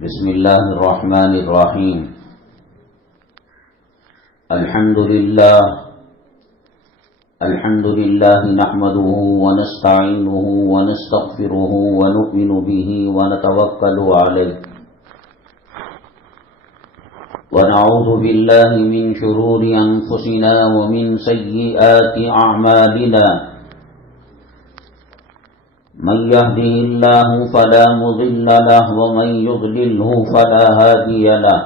بسم الله الرحمن الرحيم. الحمد لله نحمده ونستعينه ونستغفره ونؤمن به ونتوكل عليه ونعوذ بالله من شرور أنفسنا ومن سيئات أعمالنا. من يهده الله فلا مضل له ومن يضلله فلا هادي له.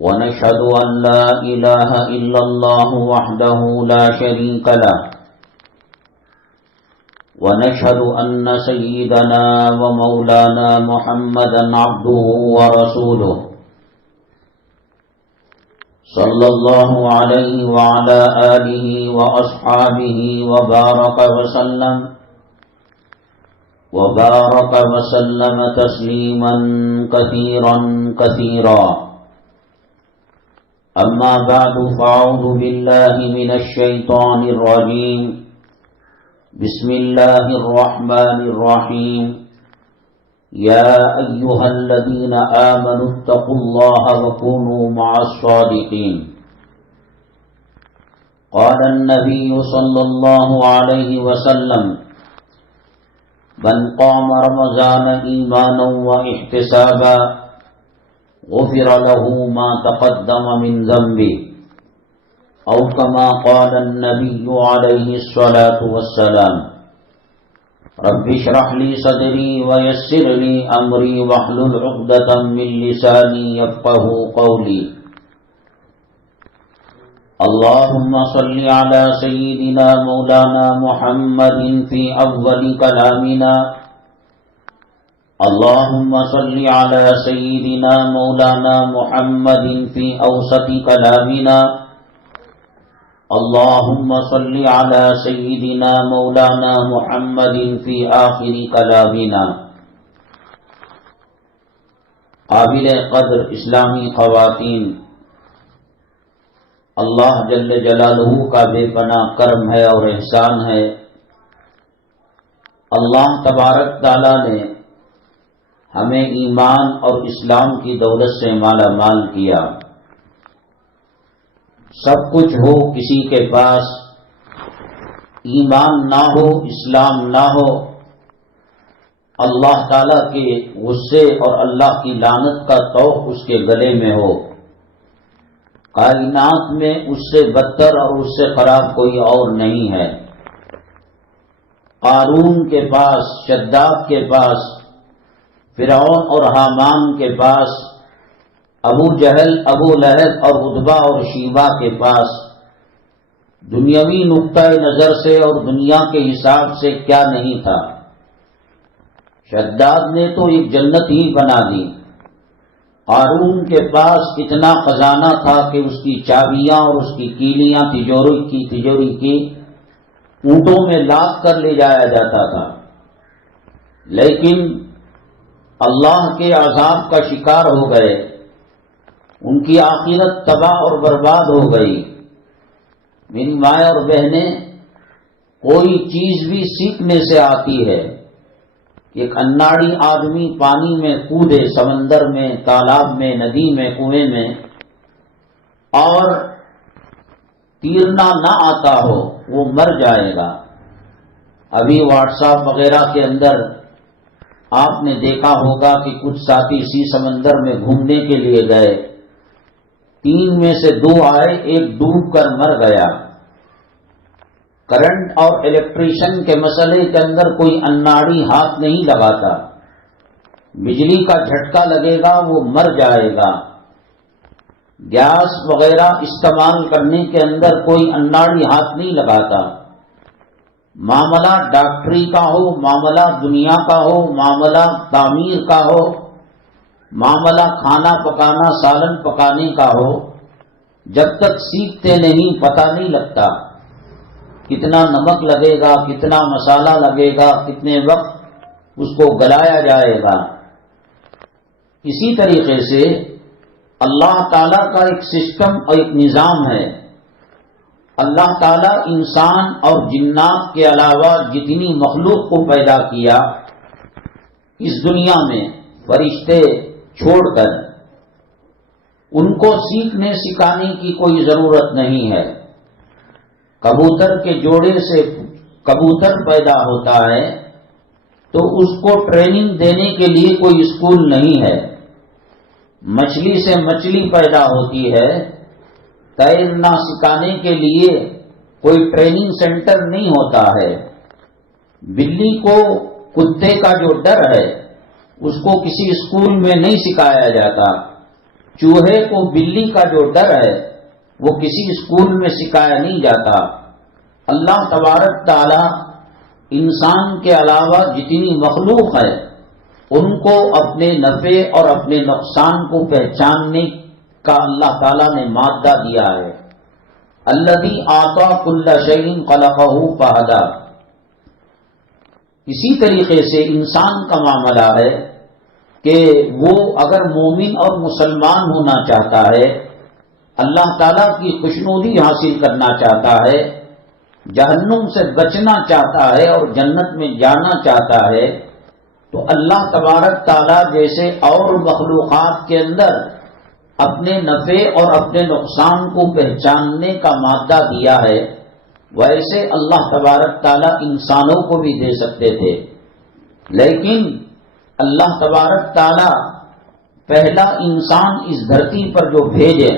ونشهد أن لا إله إلا الله وحده لا شريك له. ونشهد أن سيدنا ومولانا محمدا عبده ورسوله صلى الله عليه وعلى آله وأصحابه وبارك وسلم تسليما كثيرا. أما بعد فأعوذ بالله من الشيطان الرجيم. بسم الله الرحمن الرحيم. يا أيها الذين آمنوا اتقوا الله وكونوا مع الصادقين. قال النبي صلى الله عليه وسلم: من قام رمضان إيمانا واحتسابا غفر له ما تقدم من ذنبه، أو كما قال النبي عليه الصلاة والسلام: رب اشرح لي صدري ويسر لي أمري واحلل عقدة من لساني يفقهوا قولي. اللهم صل على سيدنا مولانا محمد في أول كلامنا. اللهم صل على سيدنا مولانا محمد في أوسط كلامنا. اللهم صل على سيدنا مولانا محمد في آخر كلامنا. قابل قدر اسلامی خواتین، اللہ جل جلالہ کا بے پناہ کرم ہے اور احسان ہے. اللہ تبارک تعالی نے ہمیں ایمان اور اسلام کی دولت سے مالا مال کیا. سب کچھ ہو کسی کے پاس، ایمان نہ ہو، اسلام نہ ہو، اللہ تعالی کے غصے اور اللہ کی لعنت کا طوق اس کے گلے میں ہو، کائنات میں اس سے بدتر اور اس سے خراب کوئی اور نہیں ہے. قارون کے پاس، شداد کے پاس، فرعون اور حامان کے پاس، ابو جہل، ابو لہب اور عتبہ اور شیبہ کے پاس دنیاوی نقطہ نظر سے اور دنیا کے حساب سے کیا نہیں تھا. شداد نے تو ایک جنت ہی بنا دی. قارون کے پاس اتنا خزانہ تھا کہ اس کی چابیاں اور اس کی کیلیاں تجوری کی اونٹوں میں لاد کر لے جایا جاتا تھا، لیکن اللہ کے عذاب کا شکار ہو گئے. ان کی آخرت تباہ اور برباد ہو گئی. میری مائیں اور بہنیں، کوئی چیز بھی سیکھنے سے آتی ہے. ایک اناڑی آدمی پانی میں کودے، سمندر میں، تالاب میں، ندی میں، کنویں میں، اور تیرنا نہ آتا ہو، وہ مر جائے گا. ابھی واٹس ایپ وغیرہ کے اندر آپ نے دیکھا ہوگا کہ کچھ ساتھی اسی سمندر میں گھومنے کے لیے گئے، 3 میں سے 2 آئے، ایک ڈوب کر مر گیا. کرنٹ اور الیکٹریشن کے مسئلے کے اندر کوئی اناڑی ہاتھ نہیں لگاتا. بجلی کا جھٹکا لگے گا وہ مر جائے گا. گیس وغیرہ استعمال کرنے کے اندر کوئی اناڑی ہاتھ نہیں لگاتا. معاملہ ڈاکٹری کا ہو، معاملہ دنیا کا ہو، معاملہ تعمیر کا ہو، معاملہ کھانا پکانا، سالن پکانے کا ہو، جب تک سیکھتے نہیں پتہ نہیں لگتا کتنا نمک لگے گا، کتنا مسالہ لگے گا، کتنے وقت اس کو گلایا جائے گا. اسی طریقے سے اللہ تعالیٰ کا ایک سسٹم اور ایک نظام ہے. اللہ تعالیٰ انسان اور جنات کے علاوہ جتنی مخلوق کو پیدا کیا، اس دنیا میں فرشتے چھوڑ کر ان کو سیکھنے سکھانے کی کوئی ضرورت نہیں ہے. کبوتر کے جوڑے سے کبوتر پیدا ہوتا ہے تو اس کو ٹریننگ دینے کے لیے کوئی اسکول نہیں ہے. مچھلی سے مچھلی پیدا ہوتی ہے، تیرنا سکھانے کے لیے کوئی ٹریننگ سینٹر نہیں ہوتا ہے. بلی کو کتے کا جو ڈر ہے اس کو کسی اسکول میں نہیں سکھایا جاتا. چوہے کو بلی کا جو ڈر ہے وہ کسی اسکول میں سکھایا نہیں جاتا. اللہ تبارک تعالی انسان کے علاوہ جتنی مخلوق ہے ان کو اپنے نفع اور اپنے نقصان کو پہچاننے کا اللہ تعالی نے مادہ دیا ہے. الذی اعطى كل شيء خلقه فهدى. اسی طریقے سے انسان کا معاملہ ہے کہ وہ اگر مومن اور مسلمان ہونا چاہتا ہے، اللہ تعالیٰ کی خوشنودی حاصل کرنا چاہتا ہے، جہنم سے بچنا چاہتا ہے اور جنت میں جانا چاہتا ہے، تو اللہ تبارک تعالیٰ جیسے اور مخلوقات کے اندر اپنے نفع اور اپنے نقصان کو پہچاننے کا مادہ دیا ہے، ویسے اللہ تبارک تعالیٰ انسانوں کو بھی دے سکتے تھے. لیکن اللہ تبارک تعالیٰ پہلا انسان اس دھرتی پر جو بھیجے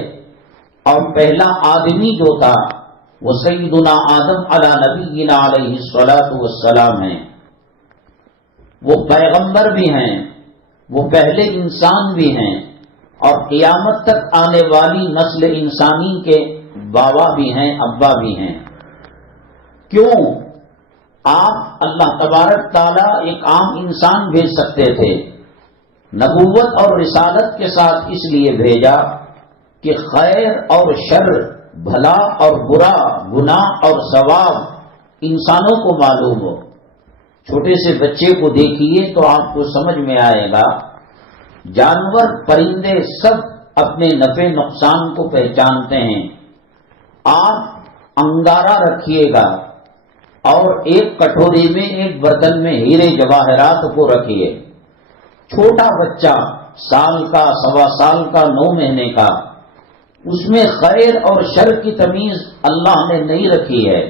اور پہلا آدمی جو تھا وہ سیدنا آدم علی نبینا علیہ الصلاۃ والسلام ہیں. وہ پیغمبر بھی ہیں، وہ پہلے انسان بھی ہیں اور قیامت تک آنے والی نسل انسانی کے بابا بھی ہیں، ابا بھی ہیں. کیوں آپ اللہ تبارک تعالیٰ ایک عام انسان بھیج سکتے تھے؟ نبوت اور رسالت کے ساتھ اس لیے بھیجا کہ خیر اور شر، بھلا اور برا، گناہ اور ثواب انسانوں کو معلوم ہو. چھوٹے سے بچے کو دیکھیے تو آپ کو سمجھ میں آئے گا. جانور پرندے سب اپنے نفع نقصان کو پہچانتے ہیں. آپ انگارہ رکھیے گا اور ایک کٹوری میں ایک برتن میں ہیرے جواہرات کو رکھیے. چھوٹا بچہ سال کا، سوا سال کا، 9 مہینے کا، اس میں خیر اور شر کی تمیز اللہ نے نہیں رکھی ہے،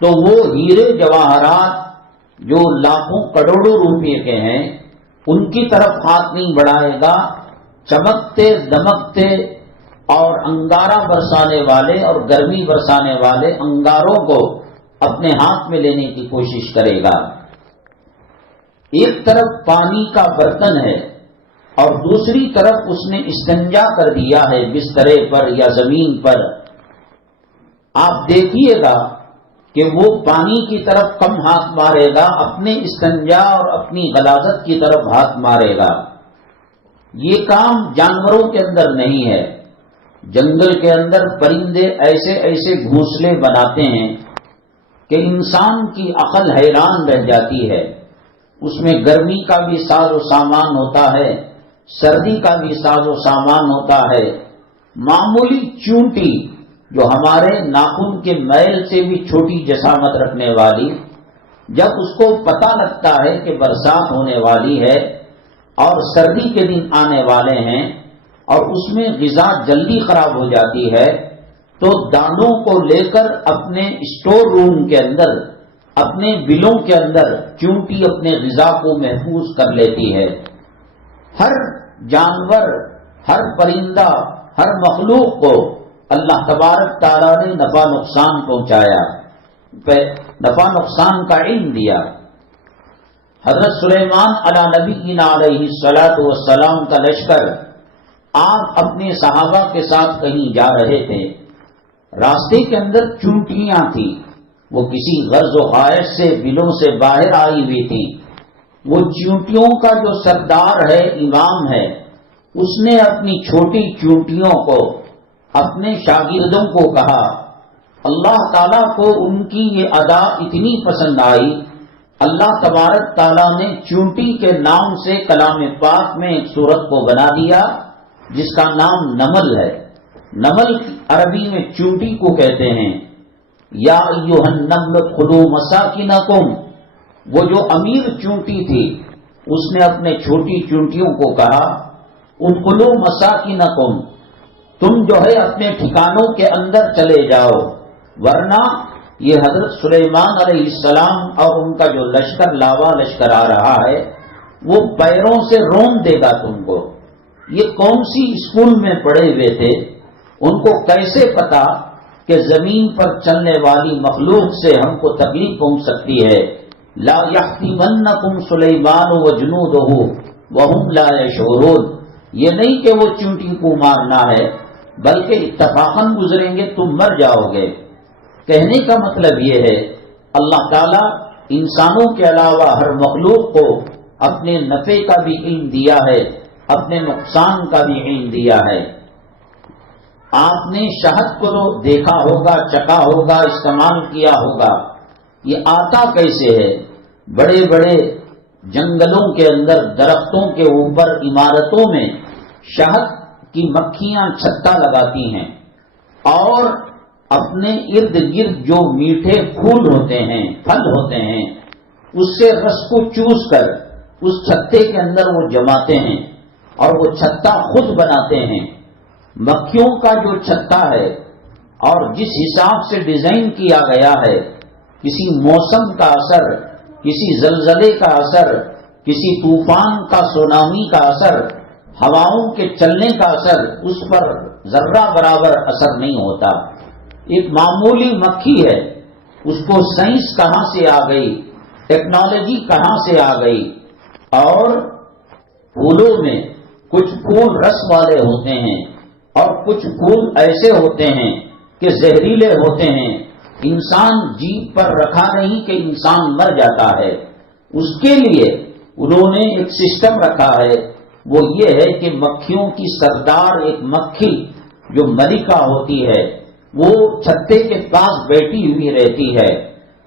تو وہ ہیرے جواہرات جو لاکھوں کروڑوں روپے کے ہیں ان کی طرف ہاتھ نہیں بڑھائے گا. چمکتے دمکتے اور انگارہ برسانے والے اور گرمی برسانے والے انگاروں کو اپنے ہاتھ میں لینے کی کوشش کرے گا. ایک طرف پانی کا برتن ہے اور دوسری طرف اس نے استنجا کر دیا ہے بسترے پر یا زمین پر. آپ دیکھیے گا کہ وہ پانی کی طرف کم ہاتھ مارے گا، اپنے استنجا اور اپنی غلاظت کی طرف ہاتھ مارے گا. یہ کام جانوروں کے اندر نہیں ہے. جنگل کے اندر پرندے ایسے ایسے گھونسلے بناتے ہیں کہ انسان کی عقل حیران رہ جاتی ہے. اس میں گرمی کا بھی ساز و سامان ہوتا ہے، سردی کا بھی ساز و سامان ہوتا ہے. معمولی چونٹی جو ہمارے ناخن کے میل سے بھی چھوٹی جسامت رکھنے والی، جب اس کو پتہ لگتا ہے کہ برسات ہونے والی ہے اور سردی کے دن آنے والے ہیں اور اس میں غذا جلدی خراب ہو جاتی ہے، تو دانوں کو لے کر اپنے اسٹور روم کے اندر، اپنے بلوں کے اندر چونٹی اپنے غذا کو محفوظ کر لیتی ہے. ہر جانور، ہر پرندہ، ہر مخلوق کو اللہ تبارک تعالیٰ نے نفع نقصان پہنچایا، نفع نقصان کا علم دیا. حضرت سلیمان علی نبینا علیہ الصلاۃ والسلام کا لشکر آپ اپنے صحابہ کے ساتھ کہیں جا رہے تھے. راستے کے اندر چونٹیاں تھیں، وہ کسی غرض و خواہش سے بلوں سے باہر آئی ہوئی تھی. وہ چونٹیوں کا جو سردار ہے، امام ہے، اس نے اپنی چھوٹی چونٹیوں کو، اپنے شاگردوں کو کہا. اللہ تعالیٰ کو ان کی یہ ادا اتنی پسند آئی، اللہ تبارک تعالیٰ نے چونٹی کے نام سے کلام پاک میں ایک سورت کو بنا دیا جس کا نام نمل ہے. نمل عربی میں چونٹی کو کہتے ہیں. یا ایھا النمل ادخلوا مساکنکم، وہ جو امیر چونٹی تھی اس نے اپنے چھوٹی چونٹیوں کو کہا ادخلوا مساکنکم، تم جو ہے اپنے ٹھکانوں کے اندر چلے جاؤ، ورنہ یہ حضرت سلیمان علیہ السلام اور ان کا جو لشکر لاوا لشکر آ رہا ہے وہ پیروں سے رون دے گا تم کو۔ یہ کون سی اسکول میں پڑھے ہوئے تھے، ان کو کیسے پتا کہ زمین پر چلنے والی مخلوق سے ہم کو تکلیف پہنچ سکتی ہے؟ لا یحطمنکم سلیمان وجنودہ وہم لا یشعرون، یہ نہیں کہ وہ چونٹی کو مارنا ہے بلکہ اتفاقاً گزریں گے، تم مر جاؤ گے۔ کہنے کا مطلب یہ ہے اللہ تعالیٰ انسانوں کے علاوہ ہر مخلوق کو اپنے نفع کا بھی علم دیا ہے، اپنے نقصان کا بھی علم دیا ہے۔ آپ نے شہد کو دیکھا ہوگا، چکھا ہوگا، استعمال کیا ہوگا، یہ آتا کیسے ہے؟ بڑے بڑے جنگلوں کے اندر، درختوں کے اوپر، عمارتوں میں شہد کی مکھیاں چھتا لگاتی ہیں اور اپنے ارد گرد جو میٹھے پھول ہوتے ہیں، پھل ہوتے ہیں، اس سے رس کو چوس کر اس چھتے کے اندر وہ جماتے ہیں اور وہ چھتا خود بناتے ہیں۔ مکھیوں کا جو چھتا ہے اور جس حساب سے ڈیزائن کیا گیا ہے، کسی موسم کا اثر، کسی زلزلے کا اثر، کسی طوفان کا، سونامی کا اثر، ہواؤں کے چلنے کا اثر اس پر ذرہ برابر اثر نہیں ہوتا۔ ایک معمولی مکھی ہے، اس کو سائنس کہاں سے آ گئی، ٹیکنالوجی کہاں سے آ گئی، اور پھولوں میں کچھ پھول رس والے ہوتے ہیں اور کچھ پھول ایسے ہوتے ہیں کہ زہریلے ہوتے ہیں، انسان جیب پر رکھا نہیں کہ انسان مر جاتا ہے۔ اس کے لیے انہوں نے ایک سسٹم رکھا ہے، وہ یہ ہے کہ مکھیوں کی سردار ایک مکھی جو ملکہ ہوتی ہے وہ چھتے کے پاس بیٹھی ہوئی رہتی ہے،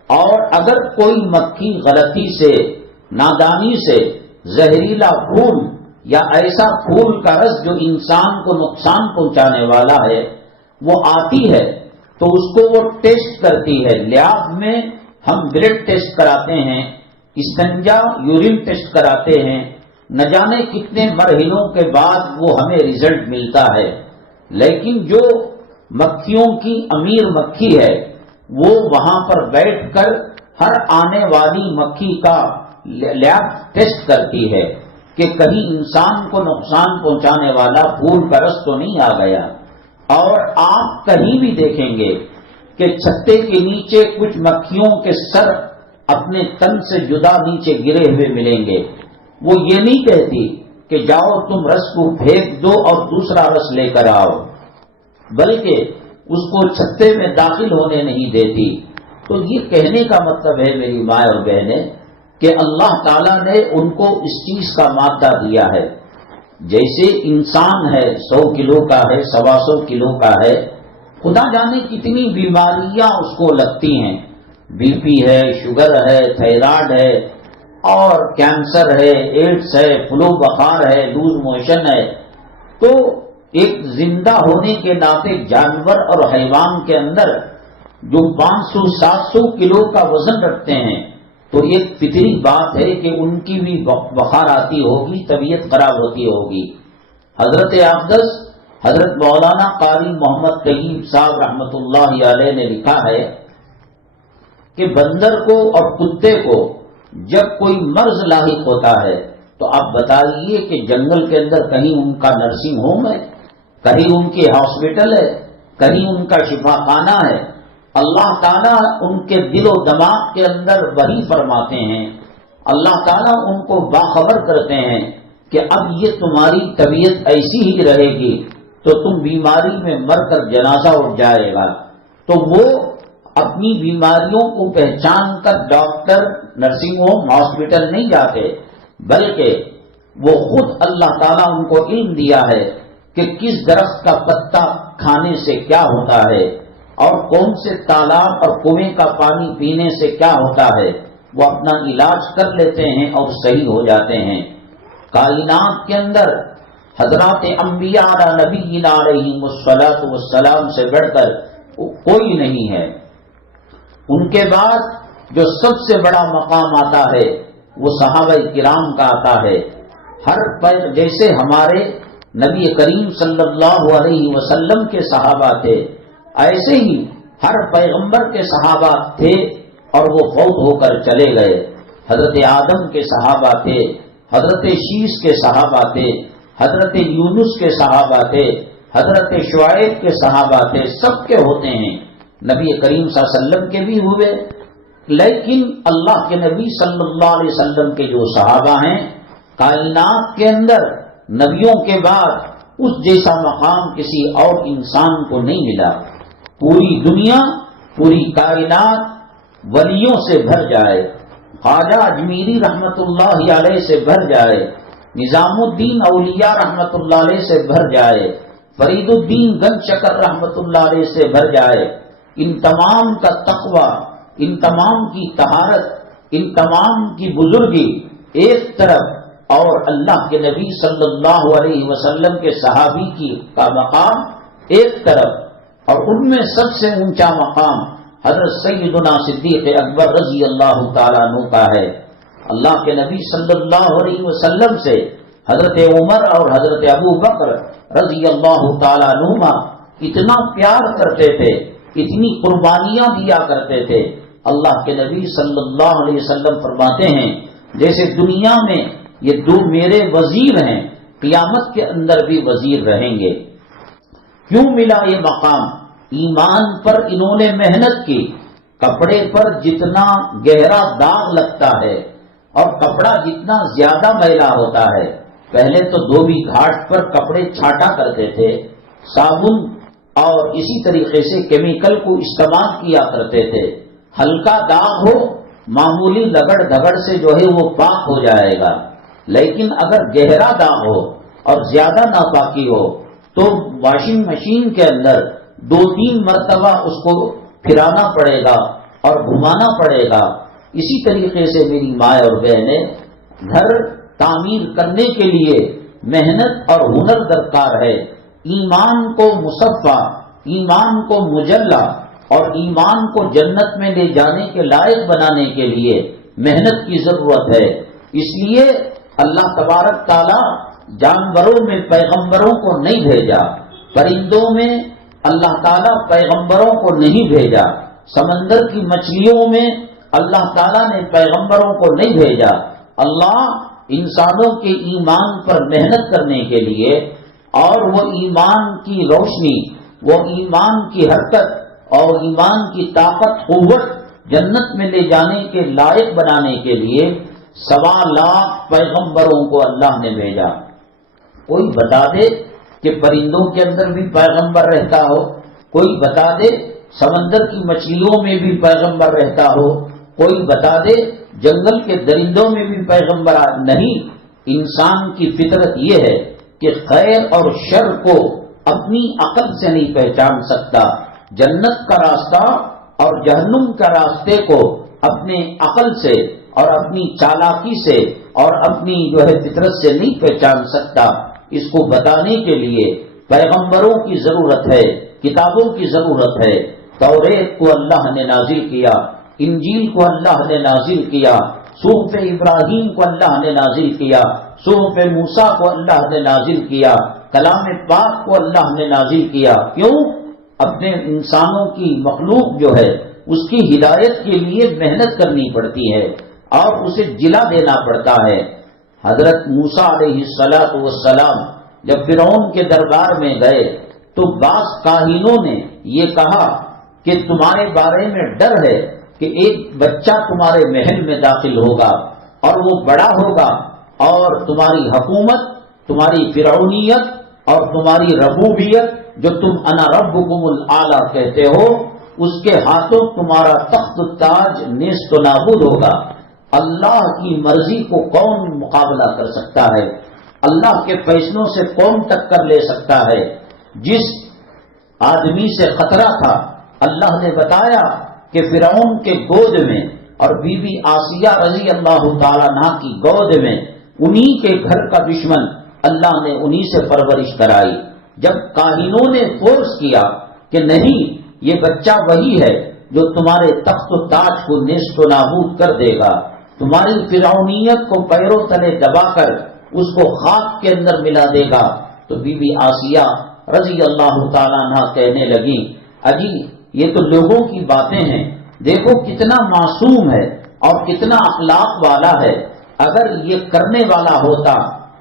اور اگر کوئی مکھی غلطی سے، نادانی سے زہریلا پھول یا ایسا پھول کا رس جو انسان کو نقصان پہنچانے والا ہے وہ آتی ہے تو اس کو وہ ٹیسٹ کرتی ہے۔ لیاب میں ہم بلڈ ٹیسٹ کراتے ہیں، استنجا یورین ٹیسٹ کراتے ہیں، نہ جانے کتنے مرحلوں کے بعد وہ ہمیں ریزلٹ ملتا ہے، لیکن جو مکھیوں کی امیر مکھی ہے وہ وہاں پر بیٹھ کر ہر آنے والی مکھی کا لیب ٹیسٹ کرتی ہے کہ کہیں انسان کو نقصان پہنچانے والا پھول کا رس تو نہیں آ گیا۔ اور آپ کہیں بھی دیکھیں گے کہ چھتے کے نیچے کچھ مکھیوں کے سر اپنے تن سے جدا نیچے گرے ہوئے ملیں گے، وہ یہ نہیں کہتی کہ جاؤ تم رس کو پھینک دو اور دوسرا رس لے کر آؤ، بلکہ اس کو چھتے میں داخل ہونے نہیں دیتی۔ تو یہ کہنے کا مطلب ہے میری ماں اور بہنیں کہ اللہ تعالیٰ نے ان کو اس چیز کا مادہ دیا ہے۔ جیسے انسان ہے 100 کلو کا ہے، 125 کلو کا ہے، خدا جانے کتنی بیماریاں اس کو لگتی ہیں، بی پی ہے، شوگر ہے، تھائرائیڈ ہے، اور کینسر ہے، ایڈس ہے، فلو بخار ہے، لوز موشن ہے۔ تو ایک زندہ ہونے کے ناطے جانور اور حیوان کے اندر جو 500-700 کلو کا وزن رکھتے ہیں تو ایک فطری بات ہے کہ ان کی بھی بخار آتی ہوگی، طبیعت خراب ہوتی ہوگی۔ حضرت اقدس حضرت مولانا قاری محمد طیب صاحب رحمۃ اللہ علیہ نے لکھا ہے کہ بندر کو اور کتے کو جب کوئی مرض لاحق ہوتا ہے تو آپ بتائیے کہ جنگل کے اندر کہیں ان کا نرسنگ ہوم ہے، کہیں ان کی ہاسپٹل ہے، کہیں ان کا شفا خانہ ہے؟ اللہ تعالیٰ ان کے دل و دماغ کے اندر وحی فرماتے ہیں، اللہ تعالیٰ ان کو باخبر کرتے ہیں کہ اب یہ تمہاری طبیعت ایسی ہی رہے گی تو تم بیماری میں مر کر جنازہ اٹھ جائے گا۔ تو وہ اپنی بیماریوں کو پہچان کر ڈاکٹر، نرسنگ ہوم، ہاسپٹل نہیں جاتے، بلکہ وہ خود اللہ تعالیٰ ان کو علم دیا ہے کہ کس درخت کا پتا کھانے سے کیا ہوتا ہے اور کون سے تالاب اور کنویں کا پانی پینے سے کیا ہوتا ہے، وہ اپنا علاج کر لیتے ہیں اور صحیح ہو جاتے ہیں۔ کائنات کے اندر حضرات انبیاء علی نبینا علیہم الصلاۃ والسلام سے بڑھ کر کوئی نہیں ہے۔ ان کے بعد جو سب سے بڑا مقام آتا ہے وہ صحابہ کرام کا آتا ہے۔ جیسے ہمارے نبی کریم صلی اللہ علیہ وسلم کے صحابہ تھے، ایسے ہی ہر پیغمبر کے صحابہ تھے اور وہ فوت ہو کر چلے گئے۔ حضرت آدم کے صحابہ تھے، حضرت شیش کے صحابہ تھے، حضرت یونس کے صحابہ تھے، حضرت شعیب کے صحابہ تھے، سب کے ہوتے ہیں۔ نبی کریم صلی اللہ علیہ وسلم کے بھی ہوئے، لیکن اللہ کے نبی صلی اللہ علیہ وسلم کے جو صحابہ ہیں، کائنات کے اندر نبیوں کے بعد اس جیسا مقام کسی اور انسان کو نہیں ملا۔ پوری دنیا، پوری کائنات ولیوں سے بھر جائے، خواجہ اجمیری رحمت اللہ علیہ سے بھر جائے، نظام الدین اولیاء رحمت اللہ علیہ سے بھر جائے، فرید الدین گنج شکر رحمت اللہ علیہ سے بھر جائے، ان تمام کا تقوی، ان تمام کی طہارت، ان تمام کی بزرگی ایک طرف، اور اللہ کے نبی صلی اللہ علیہ وسلم کے صحابی کا مقام ایک طرف، اور ان میں سب سے اونچا مقام حضرت سیدنا صدیق اکبر رضی اللہ تعالیٰ عنہ کا ہے۔ اللہ کے نبی صلی اللہ علیہ وسلم سے حضرت عمر اور حضرت ابو بکر رضی اللہ تعالیٰ عنہما اتنا پیار کرتے تھے، اتنی قربانیاں دیا کرتے تھے۔ اللہ کے نبی صلی اللہ علیہ وسلم فرماتے ہیں جیسے دنیا میں یہ دو میرے وزیر ہیں، قیامت کے اندر بھی وزیر رہیں گے۔ کیوں ملا یہ مقام؟ ایمان پر انہوں نے محنت کی۔ کپڑے پر جتنا گہرا داغ لگتا ہے اور کپڑا جتنا زیادہ میلا ہوتا ہے، پہلے تو دھوبی گھاٹ پر کپڑے چھاٹا کرتے تھے، صابن اور اسی طریقے سے کیمیکل کو استعمال کیا کرتے تھے۔ ہلکا داغ ہو، معمولی لگڑ دھگڑ سے جو ہے وہ پاک ہو جائے گا، لیکن اگر گہرا داغ ہو اور زیادہ ناپاکی ہو تو واشنگ مشین کے اندر 2-3 مرتبہ اس کو پھرانا پڑے گا اور گھمانا پڑے گا۔ اسی طریقے سے میری ماں اور بہنیں، گھر تعمیر کرنے کے لیے محنت اور ہنر درکار ہے۔ ایمان کو مصفا، ایمان کو مجلہ اور ایمان کو جنت میں لے جانے کے لائق بنانے کے لیے محنت کی ضرورت ہے۔ اس لیے اللہ تبارک تعالیٰ جانوروں میں پیغمبروں کو نہیں بھیجا، پرندوں میں اللہ تعالیٰ پیغمبروں کو نہیں بھیجا، سمندر کی مچھلیوں میں اللہ تعالیٰ نے پیغمبروں کو نہیں بھیجا۔ اللہ انسانوں کے ایمان پر محنت کرنے کے لیے اور وہ ایمان کی روشنی، وہ ایمان کی حرکت اور ایمان کی طاقت قوت جنت میں لے جانے کے لائق بنانے کے لیے 1.25 لاکھ پیغمبروں کو اللہ نے بھیجا۔ کوئی بتا دے کہ پرندوں کے اندر بھی پیغمبر رہتا ہو، کوئی بتا دے سمندر کی مچھلیوں میں بھی پیغمبر رہتا ہو، کوئی بتا دے جنگل کے درندوں میں بھی پیغمبر نہیں۔ انسان کی فطرت یہ ہے کہ خیر اور شر کو اپنی عقل سے نہیں پہچان سکتا، جنت کا راستہ اور جہنم کا راستے کو اپنے عقل سے اور اپنی چالاکی سے اور اپنی جو ہے فطرت سے نہیں پہچان سکتا۔ اس کو بتانے کے لیے پیغمبروں کی ضرورت ہے، کتابوں کی ضرورت ہے۔ توریت کو اللہ نے نازل کیا، انجیل کو اللہ نے نازل کیا، صحف ابراہیم کو اللہ نے نازل کیا، صحف موسیٰ کو اللہ نے نازل کیا، کلام پاک کو اللہ نے نازل کیا۔ کیوں؟ اپنے انسانوں کی مخلوق جو ہے اس کی ہدایت کے لیے محنت کرنی پڑتی ہے اور اسے جلا دینا پڑتا ہے۔ حضرت موسیٰ علیہ السلام جب فرعون کے دربار میں گئے تو بعض کاہنوں نے یہ کہا کہ تمہارے بارے میں ڈر ہے کہ ایک بچہ تمہارے محل میں داخل ہوگا اور وہ بڑا ہوگا اور تمہاری حکومت، تمہاری فرعونیت اور تمہاری ربوبیت جو تم انا ربکم الاعلی کہتے ہو، اس کے ہاتھوں تمہارا تخت تاج نیست و نابود ہوگا۔ اللہ کی مرضی کو کون مقابلہ کر سکتا ہے؟ اللہ کے فیصلوں سے کون ٹکر لے سکتا ہے؟ جس آدمی سے خطرہ تھا اللہ نے بتایا کہ فرعون کے گود میں اور بی بی آسیہ رضی اللہ تعالیٰ عنہ کی گود میں انہی کے گھر کا دشمن اللہ نے انہی سے پرورش کرائی۔ جب کاہنوں نے فورس کیا کہ نہیں، یہ بچہ وہی ہے جو تمہارے تخت و تاج کو نیست و نابود کر دے گا، تمہاری فرعونیت کو پیروں تلے دبا کر اس کو خاک کے اندر ملا دے گا۔ تو بی بی آسیہ رضی اللہ تعالیٰ عنہ کہنے لگی اجی یہ تو لوگوں کی باتیں ہیں، دیکھو کتنا معصوم ہے اور کتنا اخلاق والا ہے، اگر یہ کرنے والا ہوتا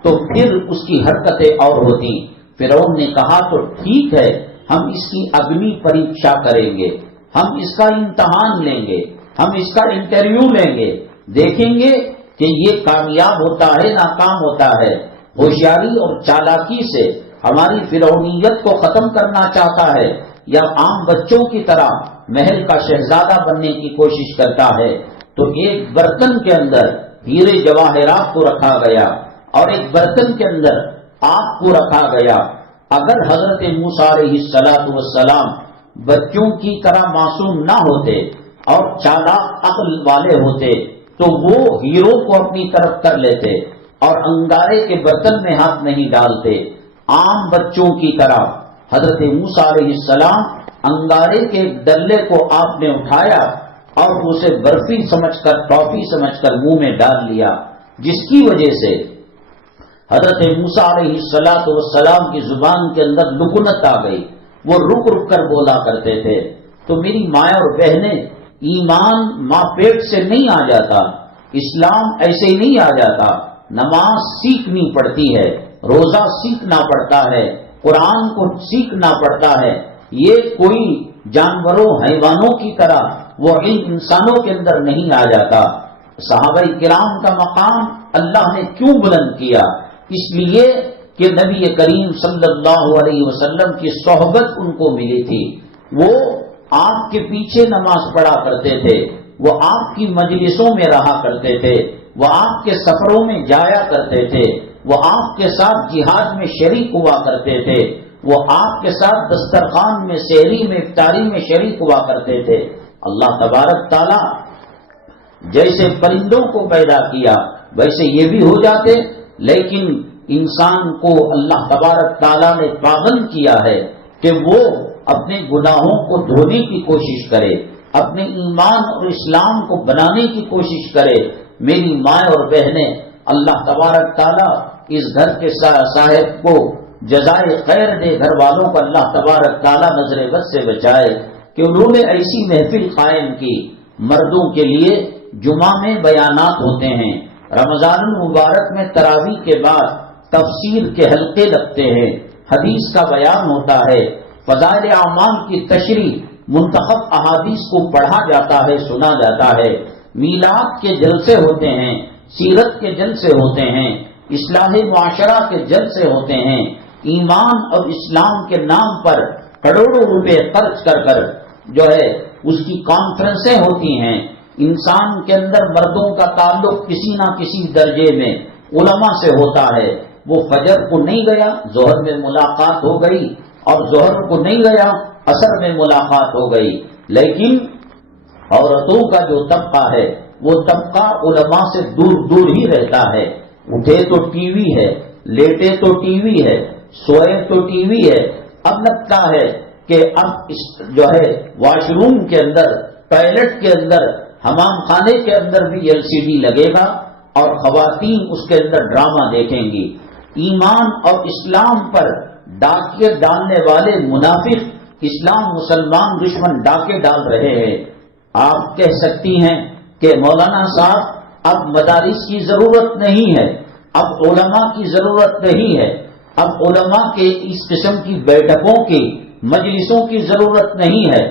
تو پھر اس کی حرکتیں اور ہوتی۔ فرعون نے کہا تو ٹھیک ہے، ہم اس کی اگنی پریکشا کریں گے، ہم اس کا امتحان لیں گے، ہم اس کا انٹرویو لیں گے، دیکھیں گے کہ یہ کامیاب ہوتا ہے ناکام ہوتا ہے، ہوشیاری اور چالاکی سے ہماری فرعونیت کو ختم کرنا چاہتا ہے یا عام بچوں کی طرح محل کا شہزادہ بننے کی کوشش کرتا ہے۔ تو ایک برتن کے اندر ہیرے جواہرات کو رکھا گیا اور ایک برتن کے اندر آگ کو رکھا گیا۔ اگر حضرت موسیٰ علیہ السلام بچوں کی طرح معصوم نہ ہوتے اور چالاک عقل والے ہوتے تو وہ ہیرو کو اپنی طرف کر لیتے اور انگارے کے برتن میں ہاتھ نہیں ڈالتے۔ عام بچوں کی طرح حضرت موسیٰ علیہ السلام انگارے کے ڈلے کو آپ نے اٹھایا اور اسے برفی سمجھ کر ٹافی سمجھ کر منہ میں ڈال لیا، جس کی وجہ سے حضرت موسیٰ علیہ السلام کی زبان کے اندر لکنت آ گئی، وہ رک رک کر بولا کرتے تھے۔ تو میری ماں اور بہنیں، ایمان ماں پیٹ سے نہیں آ جاتا، اسلام ایسے ہی نہیں آ جاتا، نماز سیکھنی پڑتی ہے، روزہ سیکھنا پڑتا ہے، قرآن کو سیکھنا پڑتا ہے، یہ کوئی جانوروں حیوانوں کی طرح وہ علم انسانوں کے اندر نہیں آ جاتا۔ صحابہ کرام کا مقام اللہ نے کیوں بلند کیا؟ اس لیے کہ نبی کریم صلی اللہ علیہ وسلم کی صحبت ان کو ملی تھی، وہ آپ کے پیچھے نماز پڑھا کرتے تھے، وہ آپ کی مجلسوں میں رہا کرتے تھے، وہ آپ کے سفروں میں جایا کرتے تھے، وہ آپ کے ساتھ جہاد میں شریک ہوا کرتے تھے، وہ آپ کے ساتھ دسترخوان میں سحری میں افطاری میں شریک ہوا کرتے تھے۔ اللہ تبارک تعالیٰ جیسے پرندوں کو پیدا کیا ویسے یہ بھی ہو جاتے، لیکن انسان کو اللہ تبارک تعالیٰ نے پابند کیا ہے کہ وہ اپنے گناہوں کو دھونے کی کوشش کرے، اپنے ایمان اور اسلام کو بنانے کی کوشش کرے۔ میری ماں اور بہنیں، اللہ تبارک تعالیٰ اس گھر کے صاحب کو جزائے خیر دے، گھر والوں کو اللہ تبارک تعالیٰ نظر بد سے بچائے کہ انہوں نے ایسی محفل قائم کی۔ مردوں کے لیے جمعہ میں بیانات ہوتے ہیں، رمضان المبارک میں تراویح کے بعد تفسیر کے حلقے لگتے ہیں، حدیث کا بیان ہوتا ہے، فضائل اعمال کی تشریح، منتخب احادیث کو پڑھا جاتا ہے، سنا جاتا ہے، میلاد کے جلسے ہوتے ہیں، سیرت کے جلسے ہوتے ہیں، اصلاح معاشرہ کے جلسے ہوتے ہیں، ایمان اور اسلام کے نام پر کروڑوں روپے خرچ کر کر جو ہے اس کی کانفرنسیں ہوتی ہیں۔ انسان کے اندر مردوں کا تعلق کسی نہ کسی درجے میں علماء سے ہوتا ہے، وہ فجر کو نہیں گیا ظہر میں ملاقات ہو گئی اور ظہر کو نہیں گیا عصر میں ملاقات ہو گئی، لیکن عورتوں کا جو طبقہ ہے وہ طبقہ علماء سے دور دور ہی رہتا ہے، اٹھے تو ٹی وی ہے، لیٹے تو ٹی وی ہے، سوئے تو ٹی وی ہے۔ اب لگتا ہے کہ اب جو ہے واش روم کے اندر، ٹوائلٹ کے اندر، حمام خانے کے اندر بھی LCD لگے گا اور خواتین اس کے اندر ڈرامہ دیکھیں گی۔ ایمان اور اسلام پر ڈاکے ڈالنے والے منافق اسلام مسلمان دشمن ڈاکے ڈال رہے ہیں۔ آپ کہہ سکتی ہیں کہ مولانا صاحب اب مدارس کی ضرورت نہیں ہے، اب علماء کی ضرورت نہیں ہے، اب علماء کے اس قسم کی بیٹھکوں کی مجلسوں کی ضرورت نہیں ہے۔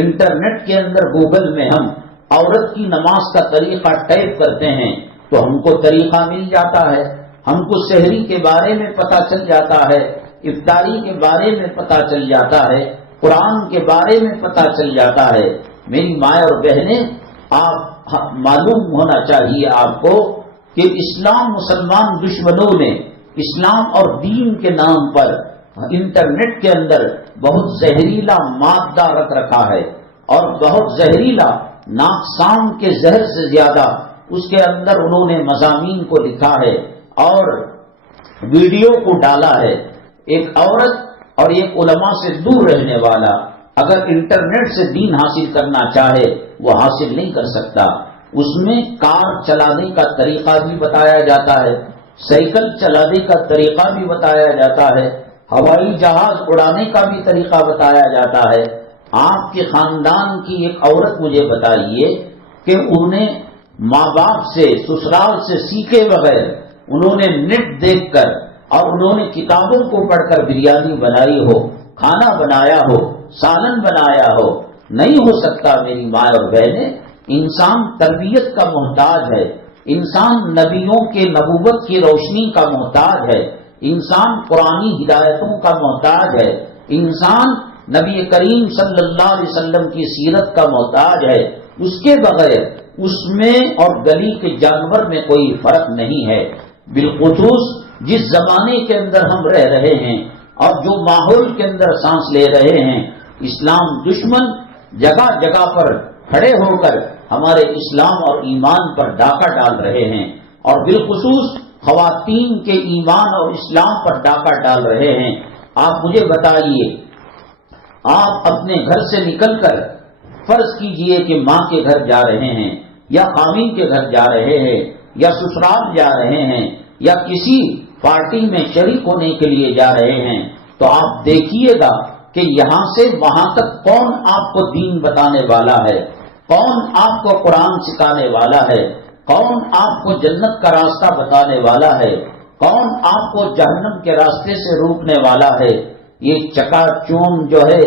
انٹرنیٹ کے اندر گوگل میں ہم عورت کی نماز کا طریقہ ٹائپ کرتے ہیں تو ہم کو طریقہ مل جاتا ہے، ہم کو سحری کے بارے میں پتہ چل جاتا ہے، افطاری کے بارے میں پتہ چل جاتا ہے، قرآن کے بارے میں پتہ چل جاتا ہے۔ میری ماں اور بہنیں، آپ معلوم ہونا چاہیے آپ کو کہ اسلام مسلمان دشمنوں نے اسلام اور دین کے نام پر انٹرنیٹ کے اندر بہت زہریلا مادہ رکھ رکھا ہے اور بہت زہریلا، ناقصان کے زہر سے زیادہ اس کے اندر انہوں نے مضامین کو لکھا ہے اور ویڈیو کو ڈالا ہے۔ ایک عورت اور ایک علماء سے دور رہنے والا اگر انٹرنیٹ سے دین حاصل کرنا چاہے وہ حاصل نہیں کر سکتا۔ اس میں کار چلانے کا طریقہ بھی بتایا جاتا ہے، سائیکل چلانے کا طریقہ بھی بتایا جاتا ہے، ہوائی جہاز اڑانے کا بھی طریقہ بتایا جاتا ہے۔ آپ کے خاندان کی ایک عورت مجھے بتائیے کہ انہیں ماں باپ سے، سسرال سے سیکھے بغیر انہوں نے نیٹ دیکھ کر اور انہوں نے کتابوں کو پڑھ کر بریانی بنائی ہو، کھانا بنایا ہو، سالن بنایا ہو، نہیں ہو سکتا میری ماں اور بہنیں۔ انسان تربیت کا محتاج ہے، انسان نبیوں کے نبوت کی روشنی کا محتاج ہے، انسان قرآنی ہدایتوں کا محتاج ہے، انسان نبی کریم صلی اللہ علیہ وسلم کی سیرت کا محتاج ہے۔ اس کے بغیر اس میں اور گلی کے جانور میں کوئی فرق نہیں ہے۔ بالخصوص جس زمانے کے اندر ہم رہ رہے ہیں اور جو ماحول کے اندر سانس لے رہے ہیں، اسلام دشمن جگہ جگہ پر کھڑے ہو کر ہمارے اسلام اور ایمان پر ڈاکہ ڈال رہے ہیں، اور بالخصوص خواتین کے ایمان اور اسلام پر ڈاکہ ڈال رہے ہیں۔ آپ مجھے بتائیے، آپ اپنے گھر سے نکل کر فرض کیجئے کہ ماں کے گھر جا رہے ہیں یا خامین کے گھر جا رہے ہیں یا سسرال جا رہے ہیں یا کسی پارٹی میں شریک ہونے کے لیے جا رہے ہیں، تو آپ دیکھیے گا کہ یہاں سے وہاں تک کون آپ کو دین بتانے والا ہے، کون آپ کو قرآن سکھانے والا ہے، کون آپ کو جنت کا راستہ بتانے والا ہے، کون آپ کو جہنم کے راستے سے روکنے والا ہے۔ یہ چکا چون جو ہے،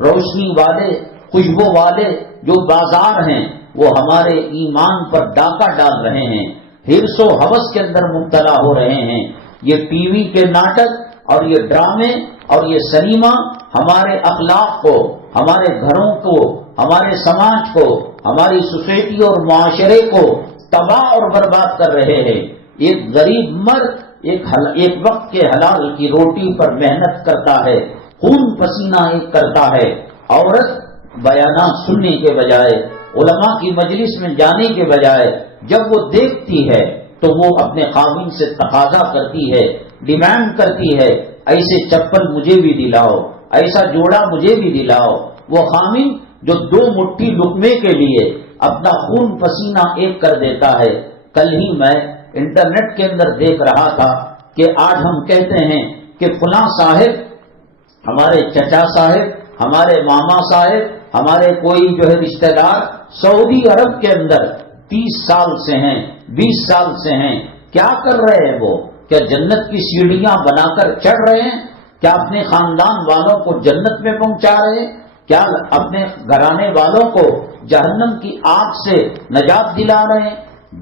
روشنی والے، خوشبو والے جو بازار ہیں، وہ ہمارے ایمان پر ڈاکہ ڈال رہے ہیں، حرص و ہوس کے اندر مبتلا ہو رہے ہیں۔ یہ ٹی وی کے ناٹک اور یہ ڈرامے اور یہ سنیما ہمارے اخلاق کو، ہمارے گھروں کو، ہمارے سماج کو، ہماری سوسائٹی اور معاشرے کو تباہ اور برباد کر رہے ہیں۔ ایک غریب مرد ایک وقت کے حلال کی روٹی پر محنت کرتا ہے، خون پسینہ ایک کرتا ہے۔ عورت بیانات سننے کے بجائے، علماء کی مجلس میں جانے کے بجائے، جب وہ دیکھتی ہے تو وہ اپنے خاوند سے تقاضا کرتی ہے، ڈیمانڈ کرتی ہے، ایسے چپل مجھے بھی دلاؤ، ایسا جوڑا مجھے بھی دلاؤ۔ وہ خاوند جو 2 مٹھی لقمے کے لیے اپنا خون پسینہ ایک کر دیتا ہے۔ کل ہی میں انٹرنیٹ کے اندر دیکھ رہا تھا کہ آج ہم کہتے ہیں کہ فلاں صاحب، ہمارے چچا صاحب، ہمارے ماما صاحب، ہمارے کوئی جو ہے رشتہ دار سعودی عرب کے اندر 30 سال سے ہیں، 20 سال سے ہیں۔ کیا کر رہے ہیں وہ؟ کیا جنت کی سیڑھیاں بنا کر چڑھ رہے ہیں؟ کیا اپنے خاندان والوں کو جنت میں پہنچا رہے ہیں؟ کیا اپنے گھرانے والوں کو جہنم کی آگ سے نجات دلا رہے ہیں؟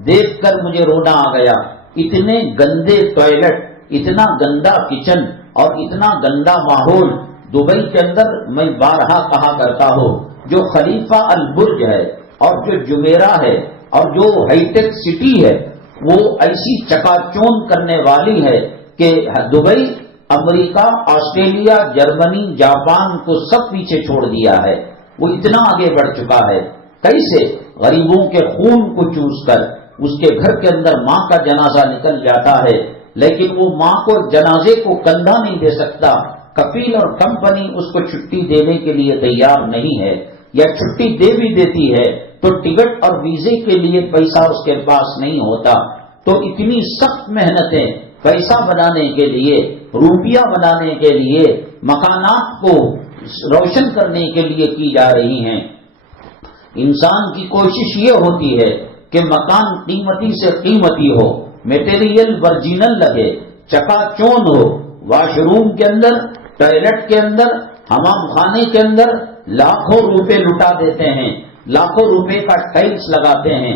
دیکھ کر مجھے رونا آ گیا۔ اتنے گندے ٹوائلٹ، اتنا گندا کچن اور اتنا گندا ماحول دبئی کے اندر میں بارہا کہا کرتا ہوں، جو خلیفہ البرج ہے اور جو جمیرہ ہے اور جو ہائی ٹیک سٹی ہے، وہ ایسی چکا چون کرنے والی ہے کہ دبئی، امریکہ، آسٹریلیا، جرمنی، جاپان کو سب پیچھے چھوڑ دیا ہے۔ وہ اتنا آگے بڑھ چکا ہے۔ کیسے؟ غریبوں کے خون کو چوس کر اس کے گھر کے اندر ماں کا جنازہ نکل جاتا ہے، لیکن وہ ماں کو جنازے کو کندھا نہیں دے سکتا۔ کفیل اور کمپنی اس کو چھٹی دینے کے لیے تیار نہیں ہے، یا چھٹی دے بھی دیتی ہے تو ٹکٹ اور ویزے کے لیے پیسہ اس کے پاس نہیں ہوتا۔ تو اتنی سخت محنتیں پیسہ بنانے کے لیے، روپیہ بنانے کے لیے، مکانات کو روشن کرنے کے لیے کی جا رہی ہیں۔ انسان کی کوشش یہ ہوتی ہے کہ مکان قیمتی سے قیمتی ہو، میٹیریل ورجینل لگے، چکا چون ہو، واش روم کے اندر، ٹوائلٹ کے اندر، حمام خانے کے اندر لاکھوں روپے لٹا دیتے ہیں، لاکھوں روپے کا ٹائلز لگاتے ہیں۔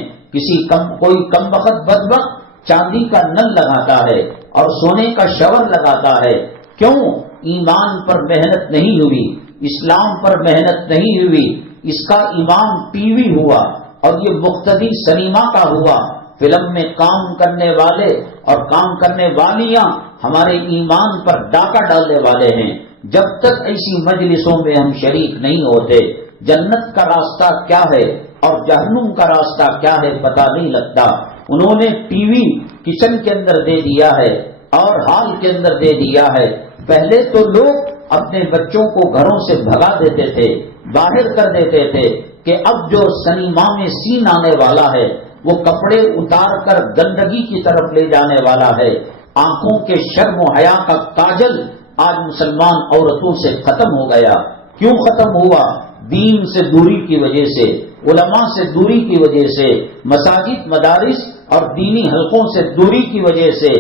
کوئی کم وقت بدبخت چاندی کا نل لگاتا ہے اور سونے کا شاور لگاتا ہے۔ کیوں؟ ایمان پر محنت نہیں ہوئی، اسلام پر محنت نہیں ہوئی۔ اس کا امام ٹی وی ہوا اور یہ مقتدی سنیما کا ہوا۔ فلم میں کام کرنے والے اور کام کرنے والیاں ہمارے ایمان پر ڈاکہ ڈالنے والے ہیں۔ جب تک ایسی مجلسوں میں ہم شریک نہیں ہوتے، جنت کا راستہ کیا ہے اور جہنم کا راستہ کیا ہے پتہ نہیں لگتا۔ انہوں نے ٹی وی کچن کے اندر دے دیا ہے اور ہال کے اندر دے دیا ہے۔ پہلے تو لوگ اپنے بچوں کو گھروں سے بھگا دیتے تھے، باہر کر دیتے تھے کہ اب جو سنیما میں سین آنے والا ہے وہ کپڑے اتار کر گندگی کی طرف لے جانے والا ہے۔ آنکھوں کے شرم و حیا کا کاجل آج مسلمان عورتوں سے ختم ہو گیا۔ کیوں ختم ہوا؟ دین سے دوری کی وجہ سے، علماء سے دوری کی وجہ سے، مساجد، مدارس اور دینی حلقوں سے دوری کی وجہ سے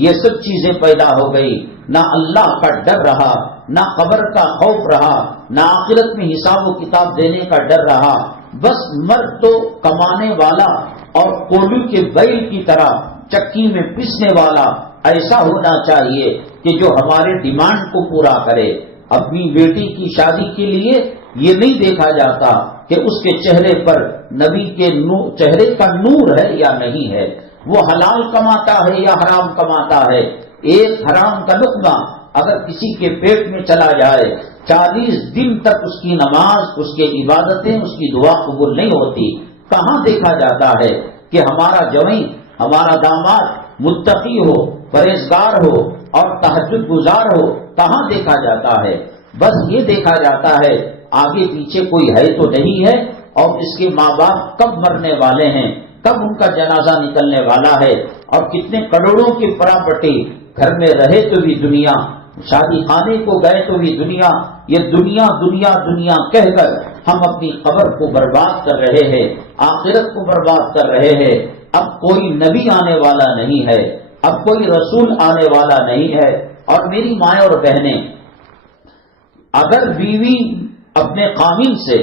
یہ سب چیزیں پیدا ہو گئی۔ نہ اللہ کا ڈر رہا، نہ قبر کا خوف رہا، نہ آخرت میں حساب و کتاب دینے کا ڈر رہا۔ بس مرد تو کمانے والا اور کولی کے بیل کی طرح چکی میں پسنے والا ایسا ہونا چاہیے کہ جو ہمارے ڈیمانڈ کو پورا کرے۔ اپنی بیٹی کی شادی کے لیے یہ نہیں دیکھا جاتا کہ اس کے چہرے پر نبی کے چہرے کا نور ہے یا نہیں ہے، وہ حلال کماتا ہے یا حرام کماتا ہے۔ ایک حرام کا لقمہ اگر کسی کے پیٹ میں چلا جائے 40 دن تک اس کی نماز، اس کی عبادتیں، اس کی دعا قبول نہیں ہوتی۔ کہاں دیکھا جاتا ہے کہ ہمارا جوئی، ہمارا داماد متقی ہو، پرہیزگار ہو اور تہجد گزار ہو؟ کہاں دیکھا جاتا ہے؟ بس یہ دیکھا جاتا ہے آگے پیچھے کوئی ہے تو نہیں ہے، اور اس کے ماں باپ کب مرنے والے ہیں، کب ان کا جنازہ نکلنے والا ہے، اور کتنے کروڑوں کی پراپرٹی گھر میں رہے تو بھی دنیا، شادی خانے کو گئے تو بھی دنیا۔ یہ دنیا دنیا دنیا کہہ کر ہم اپنی قبر کو برباد کر رہے ہیں، آخرت کو برباد کر رہے ہیں۔ اب کوئی نبی آنے والا نہیں ہے، اب کوئی رسول آنے والا نہیں ہے۔ اور میری مائیں اور بہنیں، اگر بیوی اپنے خاوند سے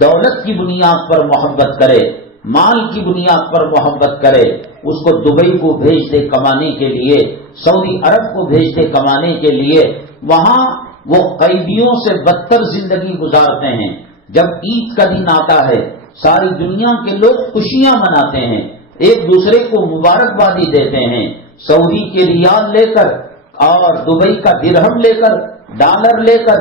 دولت کی بنیاد پر محبت کرے، مال کی بنیاد پر محبت کرے، اس کو دبئی کو بھیج دے کمانے کے لیے، سعودی عرب کو بھیج دے کمانے کے لیے، وہاں وہ قیدیوں سے بدتر زندگی گزارتے ہیں۔ جب عید کا دن آتا ہے ساری دنیا کے لوگ خوشیاں مناتے ہیں، ایک دوسرے کو مبارکبادی دیتے ہیں، سعودی کے ریال لے کر اور دبئی کا درہم لے کر، ڈالر لے کر،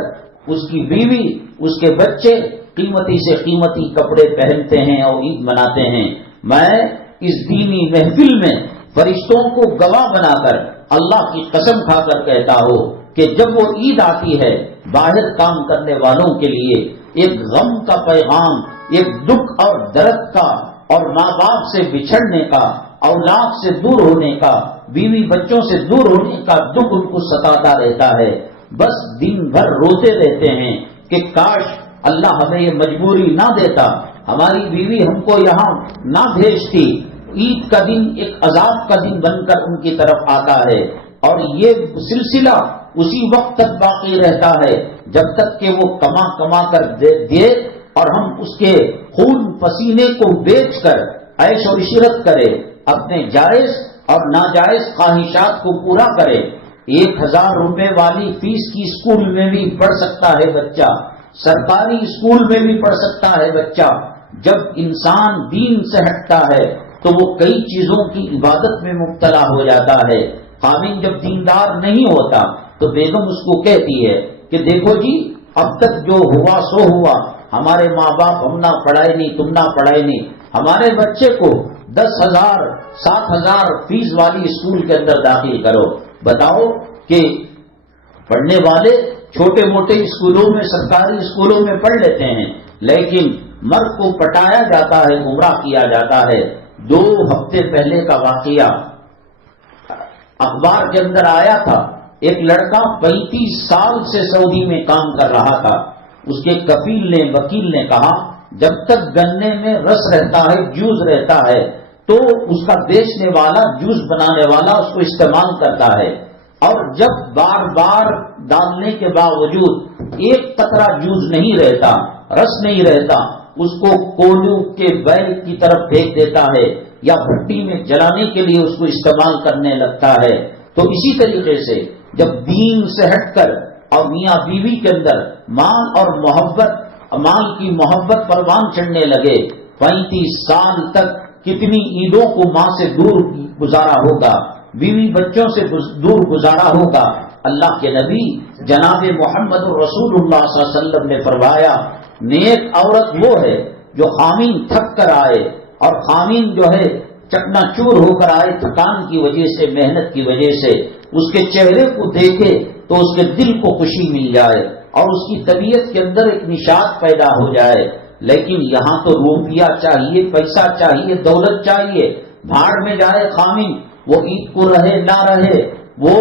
اس کی بیوی، اس کے بچے قیمتی سے قیمتی کپڑے پہنتے ہیں اور عید مناتے ہیں۔ میں اس دینی محفل میں فرشتوں کو گواہ بنا کر اللہ کی قسم کھا کر کہتا ہوں کہ جب وہ عید آتی ہے باہر کام کرنے والوں کے لیے ایک غم کا پیغام، ایک دکھ اور درد کا، اور ماں باپ سے بچھڑنے کا، اولاد سے دور ہونے کا، بیوی بچوں سے دور ہونے کا دکھ ان کو ستاتا رہتا ہے۔ بس دن بھر روتے رہتے ہیں کہ کاش اللہ ہمیں یہ مجبوری نہ دیتا، ہماری بیوی ہم کو یہاں نہ بھیجتی۔ عید کا دن ایک عذاب کا دن بن کر ان کی طرف آتا ہے، اور یہ سلسلہ اسی وقت تک باقی رہتا ہے جب تک کہ وہ کما کما کر دے اور ہم اس کے خون پسینے کو بیچ کر عیش و عشرت کرے، اپنے جائز اور ناجائز خواہشات کو پورا کرے۔ 1000 روپے والی فیس کی اسکول میں بھی پڑھ سکتا ہے بچہ، سرکاری اسکول میں بھی پڑھ سکتا ہے بچہ۔ جب انسان دین سے ہٹتا ہے تو وہ کئی چیزوں کی عبادت میں مبتلا ہو جاتا ہے۔ خاوند جب دیندار نہیں ہوتا تو بیگم اس کو کہتی ہے کہ دیکھو جی، اب تک جو ہوا سو ہوا، ہمارے ماں باپ ہم نہ پڑھائے نہیں، تم نہ پڑھائے نہیں، ہمارے بچے کو 10,000 7,000 فیس والی اسکول کے اندر داخل کرو۔ بتاؤ کہ پڑھنے والے چھوٹے موٹے اسکولوں میں، سرکاری اسکولوں میں پڑھ لیتے ہیں، لیکن مرد کو پٹایا جاتا ہے، گمراہ کیا جاتا ہے۔ 2 ہفتے پہلے کا واقعہ اخبار کے اندر آیا تھا، ایک لڑکا 35 سال سے سعودی میں کام کر رہا تھا۔ اس کے کفیل نے، وکیل نے کہا جب تک گنے میں رس رہتا ہے، جوس رہتا ہے، تو اس کا بیچنے والا، جوس بنانے والا اس کو استعمال کرتا ہے، اور جب بار بار ڈالنے کے باوجود ایک قطرہ جوس نہیں رہتا، رس نہیں رہتا، اس کو کولو کے بیل کی طرف پھینک دیتا ہے یا بھٹی میں جلانے کے لیے اس کو استعمال کرنے لگتا ہے۔ تو اسی طریقے سے جب دین سے ہٹ کر اور میاں بیوی کے اندر مال اور محبت، مال کی محبت پروان چڑھنے لگے، 35 سال تک کتنی عیدوں کو ماں سے دور گزارا ہوگا، بیوی بچوں سے دور گزارا ہوگا۔ اللہ کے نبی جناب محمد رسول اللہ صلی اللہ علیہ وسلم نے فرمایا نیک عورت وہ ہے جو خاوند تھک کر آئے، اور خاوند جو ہے چکنا چور ہو کر آئے تھکان کی وجہ سے، محنت کی وجہ سے، اس کے چہرے کو دیکھے تو اس کے دل کو خوشی مل جائے اور اس کی طبیعت کے اندر ایک نشاط پیدا ہو جائے۔ لیکن یہاں تو روپیہ چاہیے، پیسہ چاہیے، دولت چاہیے، بھاڑ میں جائے خامن، وہ عید کو رہے نہ رہے، وہ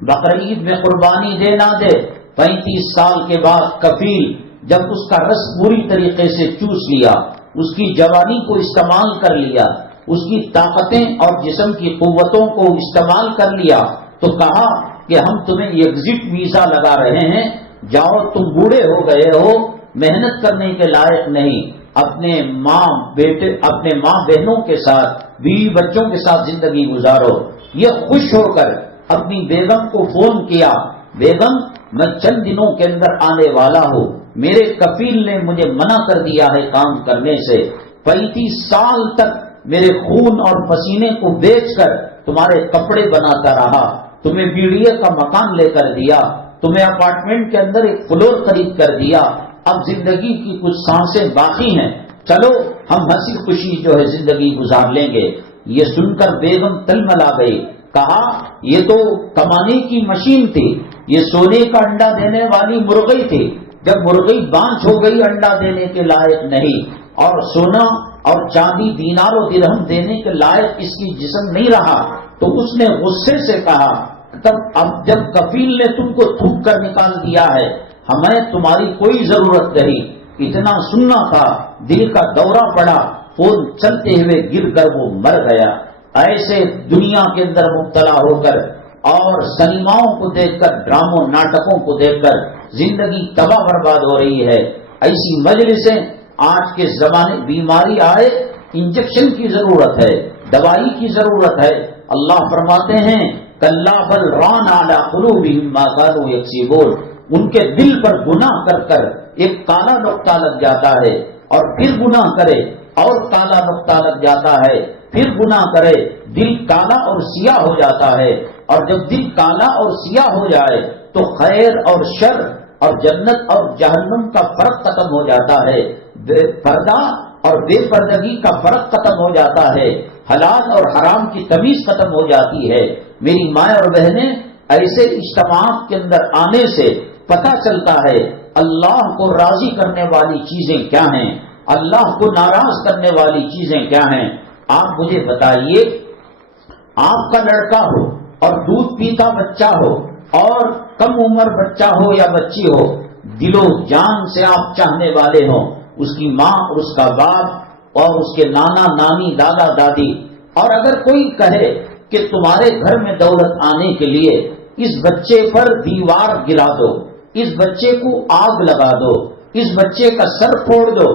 بقرعید میں قربانی دے نہ دے، 35 سال کے بعد کفیل جب اس کا رس پوری طریقے سے چوس لیا، اس کی جوانی کو استعمال کر لیا، اس کی طاقتیں اور جسم کی قوتوں کو استعمال کر لیا، تو کہا کہ ہم تمہیں ایگزٹ ویزا لگا رہے ہیں، جاؤ، تم بوڑھے ہو گئے ہو، محنت کرنے کے لائق نہیں، اپنے ماں بہنوں کے ساتھ، بیوی بچوں کے ساتھ زندگی گزارو۔ یہ خوش ہو کر اپنی بیگم کو فون کیا، بیگم میں چند دنوں کے اندر آنے والا ہوں، میرے کفیل نے مجھے منع کر دیا ہے کام کرنے سے، 35 سال تک میرے خون اور پسینے کو بیچ کر تمہارے کپڑے بناتا رہا، تمہیں بیڑیے کا مکان لے کر دیا، تمہیں اپارٹمنٹ کے اندر ایک فلور خرید کر دیا، اب زندگی کی کچھ سانسیں باقی ہیں، چلو ہم ہنسی خوشی جو ہے زندگی گزار لیں گے۔ یہ سن کر بیگم تلملا گئی، کہا یہ تو کمانے کی مشین تھی، یہ سونے کا انڈا دینے والی مرغئی تھی، جب مرغئی بانچ ہو گئی انڈا دینے کے لائق نہیں، اور سونا اور چاندی دینار و درہم دینے کے لائق اس کی جسم نہیں رہا، تو اس نے غصے سے کہا اب جب کفیل نے تم کو تھوک کر نکال دیا ہے، ہمیں تمہاری کوئی ضرورت نہیں، اتنا سننا تھا، دل کا دورہ پڑا، فون چلتے ہوئے گر کر وہ مر گیا۔ ایسے دنیا کے اندر مبتلا ہو کر اور سنیماؤں کو دیکھ کر، ڈراموں ناٹکوں کو دیکھ کر زندگی تباہ برباد ہو رہی ہے۔ ایسی مجلسیں آج کے زمانے، بیماری آئے انجیکشن کی ضرورت ہے، دوائی کی ضرورت ہے۔ اللہ فرماتے ہیں کلا بل ران علی قلوبہم ما کانوا یکسبون، ان کے دل پر گناہ کر کر ایک کالا نقطہ لگ جاتا ہے، اور پھر گناہ کرے اور کالا نقطہ لگ جاتا ہے، پھر گناہ کرے، دل کالا اور سیاہ ہو جاتا ہے، اور جب دل کالا اور سیاہ ہو جائے تو خیر اور شر اور جنت اور جہنم کا فرق ختم ہو جاتا ہے، پردہ اور بے پردگی کا فرق ختم ہو جاتا ہے، حلال اور حرام کی تمیز ختم ہو جاتی ہے۔ میری ماں اور بہنیں، ایسے اجتماعات کے اندر آنے سے پتہ چلتا ہے اللہ کو راضی کرنے والی چیزیں کیا ہیں، اللہ کو ناراض کرنے والی چیزیں کیا ہیں۔ آپ مجھے بتائیے، آپ کا لڑکا ہو اور دودھ پیتا بچہ ہو اور کم عمر بچہ ہو یا بچی ہو، دل و جان سے آپ چاہنے والے ہوں، اس کی ماں اور اس کا باپ اور اس کے نانا نانی دادا دادی، اور اگر کوئی کہے کہ تمہارے گھر میں دولت آنے کے لیے اس بچے پر دیوار گرا دو، اس بچے کو آگ لگا دو، اس بچے کا سر پھوڑ دو،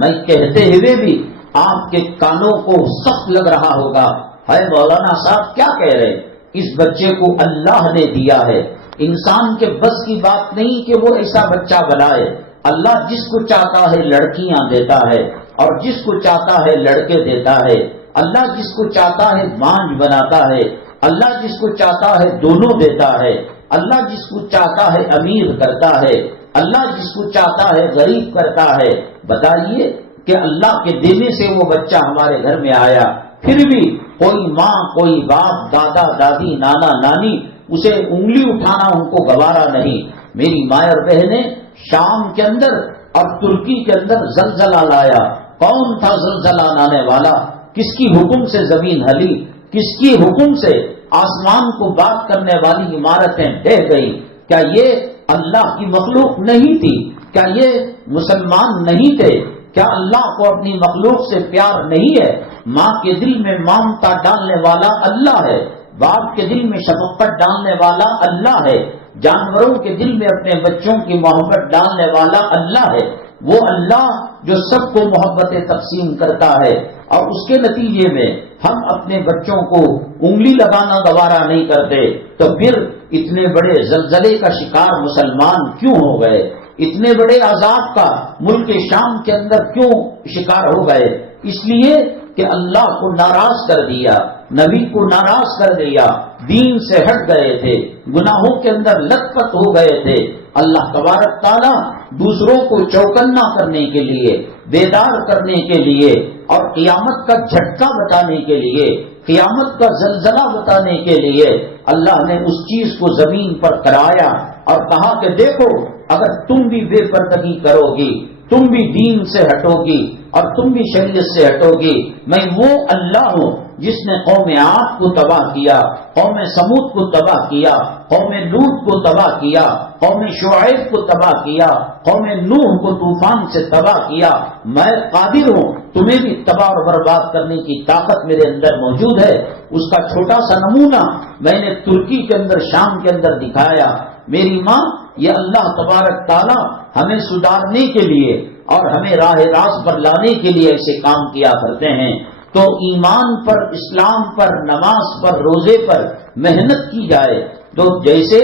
میں کہتے ہوئے بھی آپ کے کانوں کو سخت لگ رہا ہوگا، ہے مولانا صاحب کیا کہہ رہے، اس بچے کو اللہ نے دیا ہے، انسان کے بس کی بات نہیں کہ وہ ایسا بچہ بنائے، اللہ جس کو چاہتا ہے لڑکیاں دیتا ہے اور جس کو چاہتا ہے لڑکے دیتا ہے، اللہ جس کو چاہتا ہے مانج بناتا ہے، اللہ جس کو چاہتا ہے دونوں دیتا ہے، اللہ جس کو چاہتا ہے امیر کرتا ہے، اللہ جس کو چاہتا ہے غریب کرتا ہے۔ بتائیے کہ اللہ کے دینے سے وہ بچہ ہمارے گھر میں آیا، پھر بھی کوئی ماں، کوئی باپ، دادا دادی، نانا نانی اسے انگلی اٹھانا ان کو گوارا نہیں۔ میری ماں اور بہنیں، شام کے اندر اور ترکی کے اندر زلزلہ لایا، کون تھا زلزلہ لانے والا؟ کس کی حکم سے زمین ہلی؟ کس کی حکم سے آسمان کو بات کرنے والی عمارتیں ڈہ گئی؟ کیا یہ اللہ کی مخلوق نہیں تھی؟ کیا یہ مسلمان نہیں تھے؟ کیا اللہ کو اپنی مخلوق سے پیار نہیں ہے؟ ماں کے دل میں ممتا ڈالنے والا اللہ ہے، باپ کے دل میں شفقت ڈالنے والا اللہ ہے، جانوروں کے دل میں اپنے بچوں کی محبت ڈالنے والا اللہ ہے، وہ اللہ جو سب کو محبتیں تقسیم کرتا ہے، اور اس کے نتیجے میں ہم اپنے بچوں کو انگلی لگانا گوارا نہیں کرتے، تو پھر اتنے بڑے زلزلے کا شکار مسلمان کیوں ہو گئے؟ اتنے بڑے عذاب کا ملک شام کے اندر کیوں شکار ہو گئے؟ اس لیے کہ اللہ کو ناراض کر دیا، نبی کو ناراض کر دیا، دین سے ہٹ گئے تھے، گناہوں کے اندر لت پت ہو گئے تھے۔ اللہ تبارک تعالیٰ دوسروں کو چوکنا کرنے کے لیے، بیدار کرنے کے لیے، اور قیامت کا جھٹکا بتانے کے لیے، قیامت کا زلزلہ بتانے کے لیے اللہ نے اس چیز کو زمین پر کرایا اور کہا کہ دیکھو، اگر تم بھی بے پردگی کرو گی تم بھی دین سے ہٹو گی اور تم بھی شریعت سے ہٹو گی، میں وہ اللہ ہوں جس نے قوم عاد کو تباہ کیا، قوم سمود کو تباہ کیا، قوم لوط کو تباہ کیا، قوم شعیب کو تباہ کیا، قوم نوح کو طوفان سے تباہ کیا، میں قادر ہوں تمہیں بھی تباہ اور برباد کرنے کی طاقت میرے اندر موجود ہے۔ اس کا چھوٹا سا نمونہ میں نے ترکی کے اندر، شام کے اندر دکھایا۔ میری ماں، یہ اللہ تبارک تعالی ہمیں سدھارنے کے لیے اور ہمیں راہ راست پر لانے کے لیے ایسے کام کیا کرتے ہیں۔ تو ایمان پر، اسلام پر، نماز پر، روزے پر محنت کی جائے تو جیسے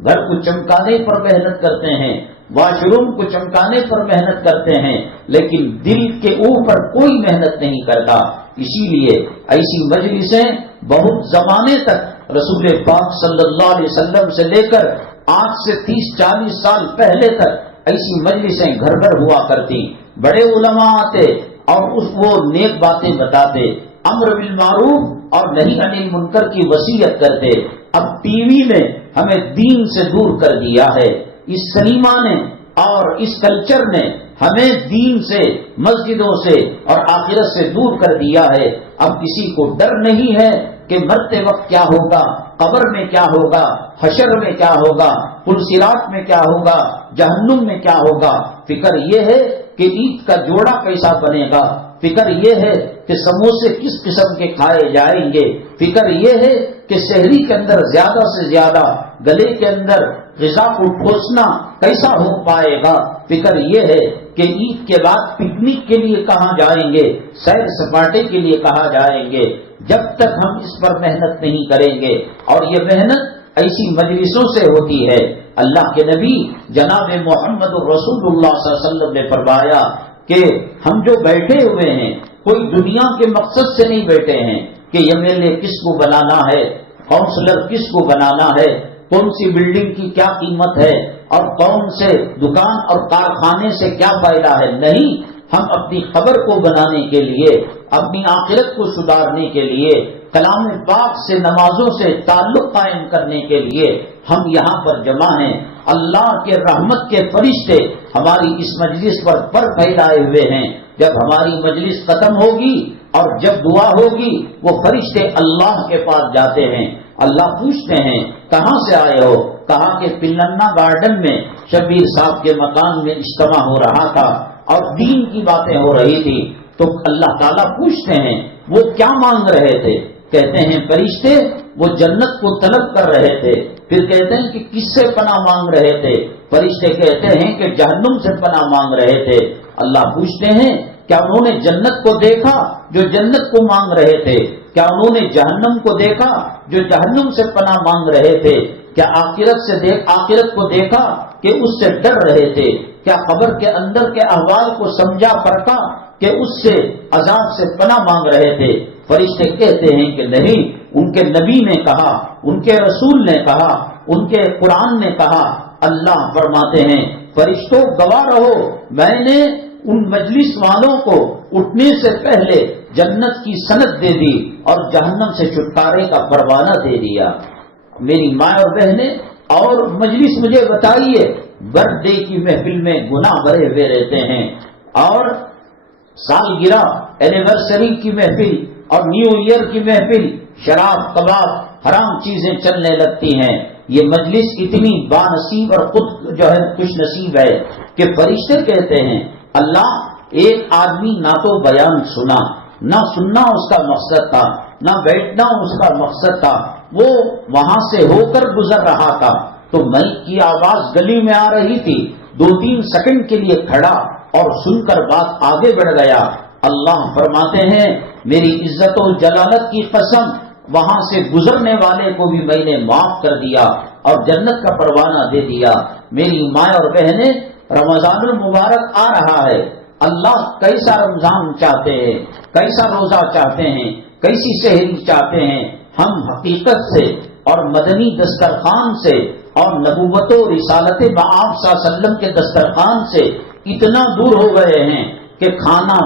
گھر کو چمکانے پر محنت کرتے ہیں، واش روم کو چمکانے پر محنت کرتے ہیں، لیکن دل کے اوپر کوئی محنت نہیں کرتا۔ اسی لیے ایسی مجلسیں بہت زمانے تک رسول پاک صلی اللہ علیہ وسلم سے لے کر آج سے 30-40 سال پہلے تک ایسی مجلسیں گھر گھر ہوا کرتی۔ بڑے علماء آتے اور وہ نیک باتیں بتاتے، امر بالمعروف اور نہی عن المنکر کی وصیت کرتے۔ اب ٹی وی نے ہمیں دین سے دور کر دیا ہے، اس سنیما نے اور اس کلچر نے ہمیں دین سے، مسجدوں سے اور آخرت سے دور کر دیا ہے۔ اب کسی کو ڈر نہیں ہے کہ مرتے وقت کیا ہوگا، قبر میں کیا ہوگا، حشر میں کیا ہوگا، پل صراط میں کیا ہوگا، جہنم میں کیا ہوگا۔ فکر یہ ہے کہ عید کا جوڑا کیسا بنے گا، فکر یہ ہے کہ سموسے کس قسم کے کھائے جائیں گے، فکر یہ ہے کہ شہری کے اندر زیادہ سے زیادہ گلے کے اندر غذا کو ٹھوسنا کیسا ہو پائے گا، فکر یہ ہے کہ عید کے بعد پکنک کے لیے کہاں جائیں گے، سیر سپاٹے کے لیے کہاں جائیں گے۔ جب تک ہم اس پر محنت نہیں کریں گے، اور یہ محنت ایسی مجلسوں سے ہوتی ہے۔ اللہ کے نبی جناب محمد رسول اللہ صلی اللہ علیہ وسلم نے فرمایا کہ ہم جو بیٹھے ہوئے ہیں کوئی دنیا کے مقصد سے نہیں بیٹھے ہیں کہ ایم ایل اے کس کو بنانا ہے، کونسلر کس کو بنانا ہے، کون سی بلڈنگ کی کیا قیمت ہے اور کون سے دکان اور کارخانے سے کیا فائدہ ہے۔ نہیں، ہم اپنی قبر کو بنانے کے لیے، اپنی آخرت کو سدھارنے کے لیے، کلام پاک سے، نمازوں سے تعلق قائم کرنے کے لیے ہم یہاں پر جمع ہیں۔ اللہ کے رحمت کے فرشتے ہماری اس مجلس پر پھیلائے ہوئے ہیں۔ جب ہماری مجلس ختم ہوگی اور جب دعا ہوگی، وہ فرشتے اللہ کے پاس جاتے ہیں۔ اللہ پوچھتے ہیں کہاں سے آئے ہو؟ کہا کہ پلنا گارڈن میں شبیر صاحب کے مکان میں اجتماع ہو رہا تھا اور دین کی باتیں ہو رہی تھی۔ تو اللہ تعالیٰ پوچھتے ہیں وہ کیا مانگ رہے تھے؟ کہتے ہیں فرشتے وہ جنت کو طلب کر رہے تھے۔ پھر کہتے ہیں کہ کس سے پناہ مانگ رہے تھے؟ فرشتے کہتے ہیں کہ جہنم سے پناہ مانگ رہے تھے۔ اللہ پوچھتے ہیں کیا انہوں نے جنت کو دیکھا جو جنت کو مانگ رہے تھے؟ کیا انہوں نے جہنم کو دیکھا جو جہنم سے پناہ مانگ رہے تھے؟ کیا آخرت کو دیکھا کہ اس سے ڈر رہے تھے؟ کیا قبر کے اندر کے احوال کو سمجھا پرکھا کہ اس سے عذاب سے پناہ مانگ رہے تھے؟ فرشتے کہتے ہیں کہ نہیں، ان کے نبی نے کہا، ان کے رسول نے کہا، ان کے قرآن نے کہا۔ اللہ فرماتے ہیں فرشتوں گواہ رہو، میں نے ان مجلس والوں کو اٹھنے سے پہلے جنت کی سند دے دی اور جہنم سے چھٹکارے کا پروانہ دے دیا۔ میری ماں اور بہنیں اور مجلس مجھے بتائیے، برتھ ڈے کی محفل میں گناہ بھرے ہوئے رہتے ہیں اور سالگرہ، اینیورسری کی محفل اور نیو ایئر کی محفل، شراب، کباب، حرام چیزیں چلنے لگتی ہیں۔ یہ مجلس اتنی بانصیب اور خود جو ہے خوش نصیب ہے کہ فرشتے کہتے ہیں اللہ، ایک آدمی نہ تو بیان سنا، نہ سننا اس کا مقصد تھا، نہ بیٹھنا اس کا مقصد تھا، وہ وہاں سے ہو کر گزر رہا تھا تو مائک کی آواز گلی میں آ رہی تھی، 2-3 سیکنڈ کے لیے کھڑا اور سن کر بات آگے بڑھ گیا۔ اللہ فرماتے ہیں میری عزت و جلالت کی قسم، وہاں سے گزرنے والے کو بھی میں نے معاف کر دیا اور جنت کا پروانہ دے دیا۔ میری ماں اور بہنیں، رمضان المبارک آ رہا ہے۔ اللہ کیسا رمضان چاہتے ہیں، کیسا روزہ چاہتے ہیں، کیسی سحری چاہتے ہیں۔ ہم حقیقت سے اور مدنی دسترخوان سے اور نبوت و رسالت بآب صلی اللہ علیہ وسلم کے دسترخوان سے اتنا دور ہو گئے ہیں کہ کھانا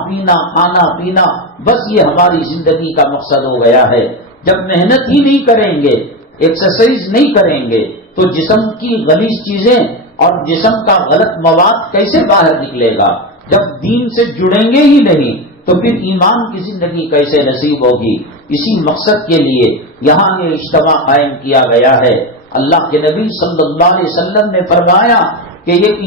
پینا بس یہ ہماری زندگی کا مقصد ہو گیا ہے۔ جب محنت ہی نہیں کریں گے، ایکسرسائز نہیں کریں گے تو جسم کی غلیظ چیزیں اور جسم کا غلط مواد کیسے باہر نکلے گا؟ جب دین سے جڑیں گے ہی نہیں تو پھر ایمان کی زندگی کیسے نصیب ہوگی؟ اسی مقصد کے لیے یہاں یہ اجتماع قائم کیا گیا ہے۔ اللہ کے نبی صلی اللہ علیہ وسلم نے فرمایا کہ ایک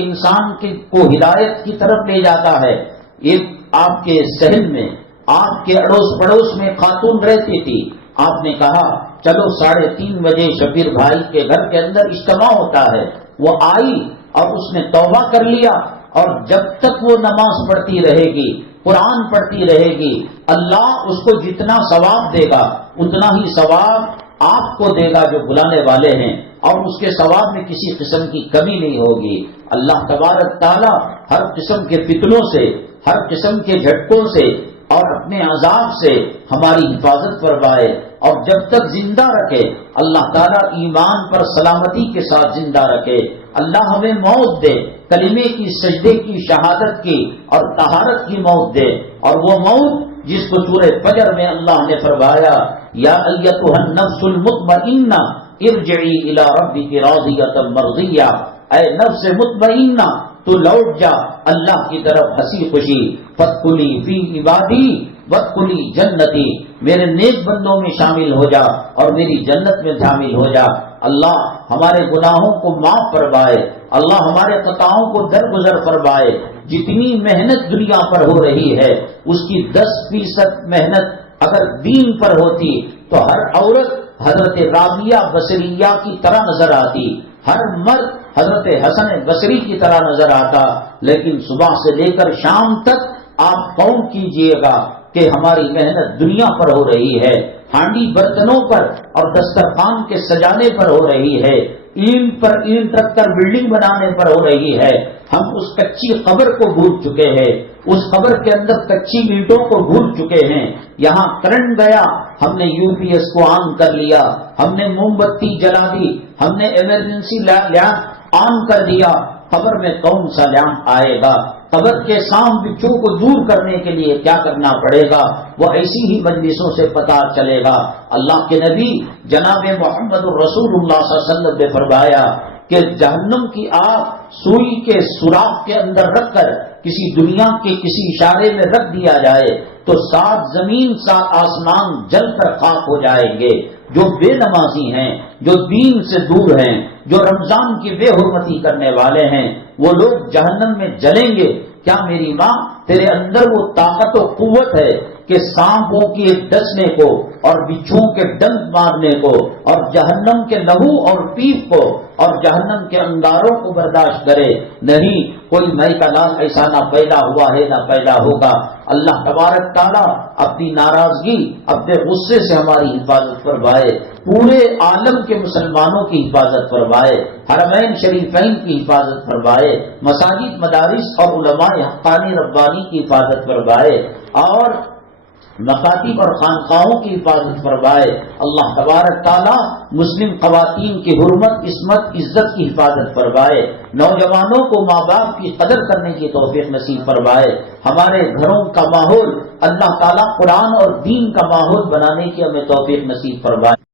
انسان کو ہدایت کی طرف لے جاتا ہے۔ ایک آپ کے شہر میں، آپ کے اڑوس پڑوس میں خاتون رہتی تھی، آپ نے کہا چلو 3:30 بجے شبیر بھائی کے گھر کے اندر اجتماع ہوتا ہے۔ وہ آئی اور اس نے توبہ کر لیا، اور جب تک وہ نماز پڑھتی رہے گی، قرآن پڑھتی رہے گی، اللہ اس کو جتنا ثواب دے گا اتنا ہی ثواب آپ کو دے گا جو بلانے والے ہیں، اور اس کے ثواب میں کسی قسم کی کمی نہیں ہوگی۔ اللہ تبارک تعالی ہر قسم کے فتنوں سے، ہر قسم کے جھٹکوں سے اور اپنے عذاب سے ہماری حفاظت فرمائے، اور جب تک زندہ رکھے اللہ تعالیٰ ایمان پر سلامتی کے ساتھ زندہ رکھے۔ اللہ ہمیں موت دے، کلمے کی، سجدے کی، شہادت کی اور طہارت کی موت دے، اور وہ موت جس کو سورہ فجر میں اللہ نے فرمایا یا ایتھا النفس المطمئنہ ارجعی الی ربک راضیۃ مرضیہ، اے نفس مطمئنہ تو لوٹ جا اللہ کی طرف ہنسی خوشی، فادخلی فی عبادی وادخلی جنتی، میرے نیک بندوں میں شامل ہو جا اور میری جنت میں شامل ہو جا۔ اللہ ہمارے گناہوں کو معاف فرمائے، اللہ ہمارے خطاؤں کو درگزر فرمائے۔ جتنی محنت دنیا پر ہو رہی ہے اس کی 10% محنت اگر دین پر ہوتی تو ہر عورت حضرت رابعہ بصریہ کی طرح نظر آتی، ہر مرد حضرت حسن بصری کی طرح نظر آتا۔ لیکن صبح سے لے کر شام تک آپ قوم کیجئے گا کہ ہماری محنت دنیا پر ہو رہی ہے، ہانڈی برتنوں پر اور دسترخوان کے سجانے پر ہو رہی ہے، اینٹ پر اینٹ رکھ کر بلڈنگ بنانے پر ہو رہی ہے۔ ہم اس کچی قبر کو بھول چکے ہیں، اس قبر کے اندر کچی اینٹوں کو بھول چکے ہیں۔ یہاں کرنٹ گیا، ہم نے UPS کو آن کر لیا، ہم نے موم بتی جلا دی، ہم نے ایمرجنسی لیمپ آن کر دیا۔ قبر میں کون سا لیمپ آئے گا؟ قبر کے سام بچوں کو دور کرنے کے لیے کیا کرنا پڑے گا؟ وہ ایسی ہی مجلسوں سے پتہ چلے گا۔ اللہ کے نبی جناب محمد الرسول اللہ صلی اللہ علیہ وسلم نے فرمایا کہ جہنم کی آگ سوئی کے سوراخ کے اندر رکھ کر کسی دنیا کے کسی اشارے میں رکھ دیا جائے تو 7 زمین 7 آسمان جل کر خاک ہو جائیں گے۔ جو بے نمازی ہیں، جو دین سے دور ہیں، جو رمضان کی بے حرمتی کرنے والے ہیں، وہ لوگ جہنم میں جلیں گے۔ کیا میری ماں تیرے اندر وہ طاقت و قوت ہے کہ سانپوں کے ڈسنے کو اور بچھوؤں کے ڈنک مارنے کو اور جہنم کے لہو اور پیپ کو اور جہنم کے انگاروں کو برداشت کرے؟ نہیں، کوئی مئی کا لال ایسا نہ پیدا ہوا ہے نہ پیدا ہوگا۔ اللہ تبارک تعالیٰ اپنی ناراضگی، اپنے غصے سے ہماری حفاظت فرمائے، پورے عالم کے مسلمانوں کی حفاظت فرمائے، حرمین شریفین کی حفاظت فرمائے، مساجد، مدارس اور علماء حقانی ربانی کی حفاظت فرمائے، اور مکاتب اور خانقاہوں کی حفاظت فرمائے۔ اللہ تبارک تعالیٰ مسلم خواتین کی حرمت، عصمت، عزت کی حفاظت فرمائے، نوجوانوں کو ماں باپ کی قدر کرنے کی توفیق نصیب فرمائے، ہمارے گھروں کا ماحول اللہ تعالیٰ قرآن اور دین کا ماحول بنانے کی ہمیں توفیق نصیب فرمائے۔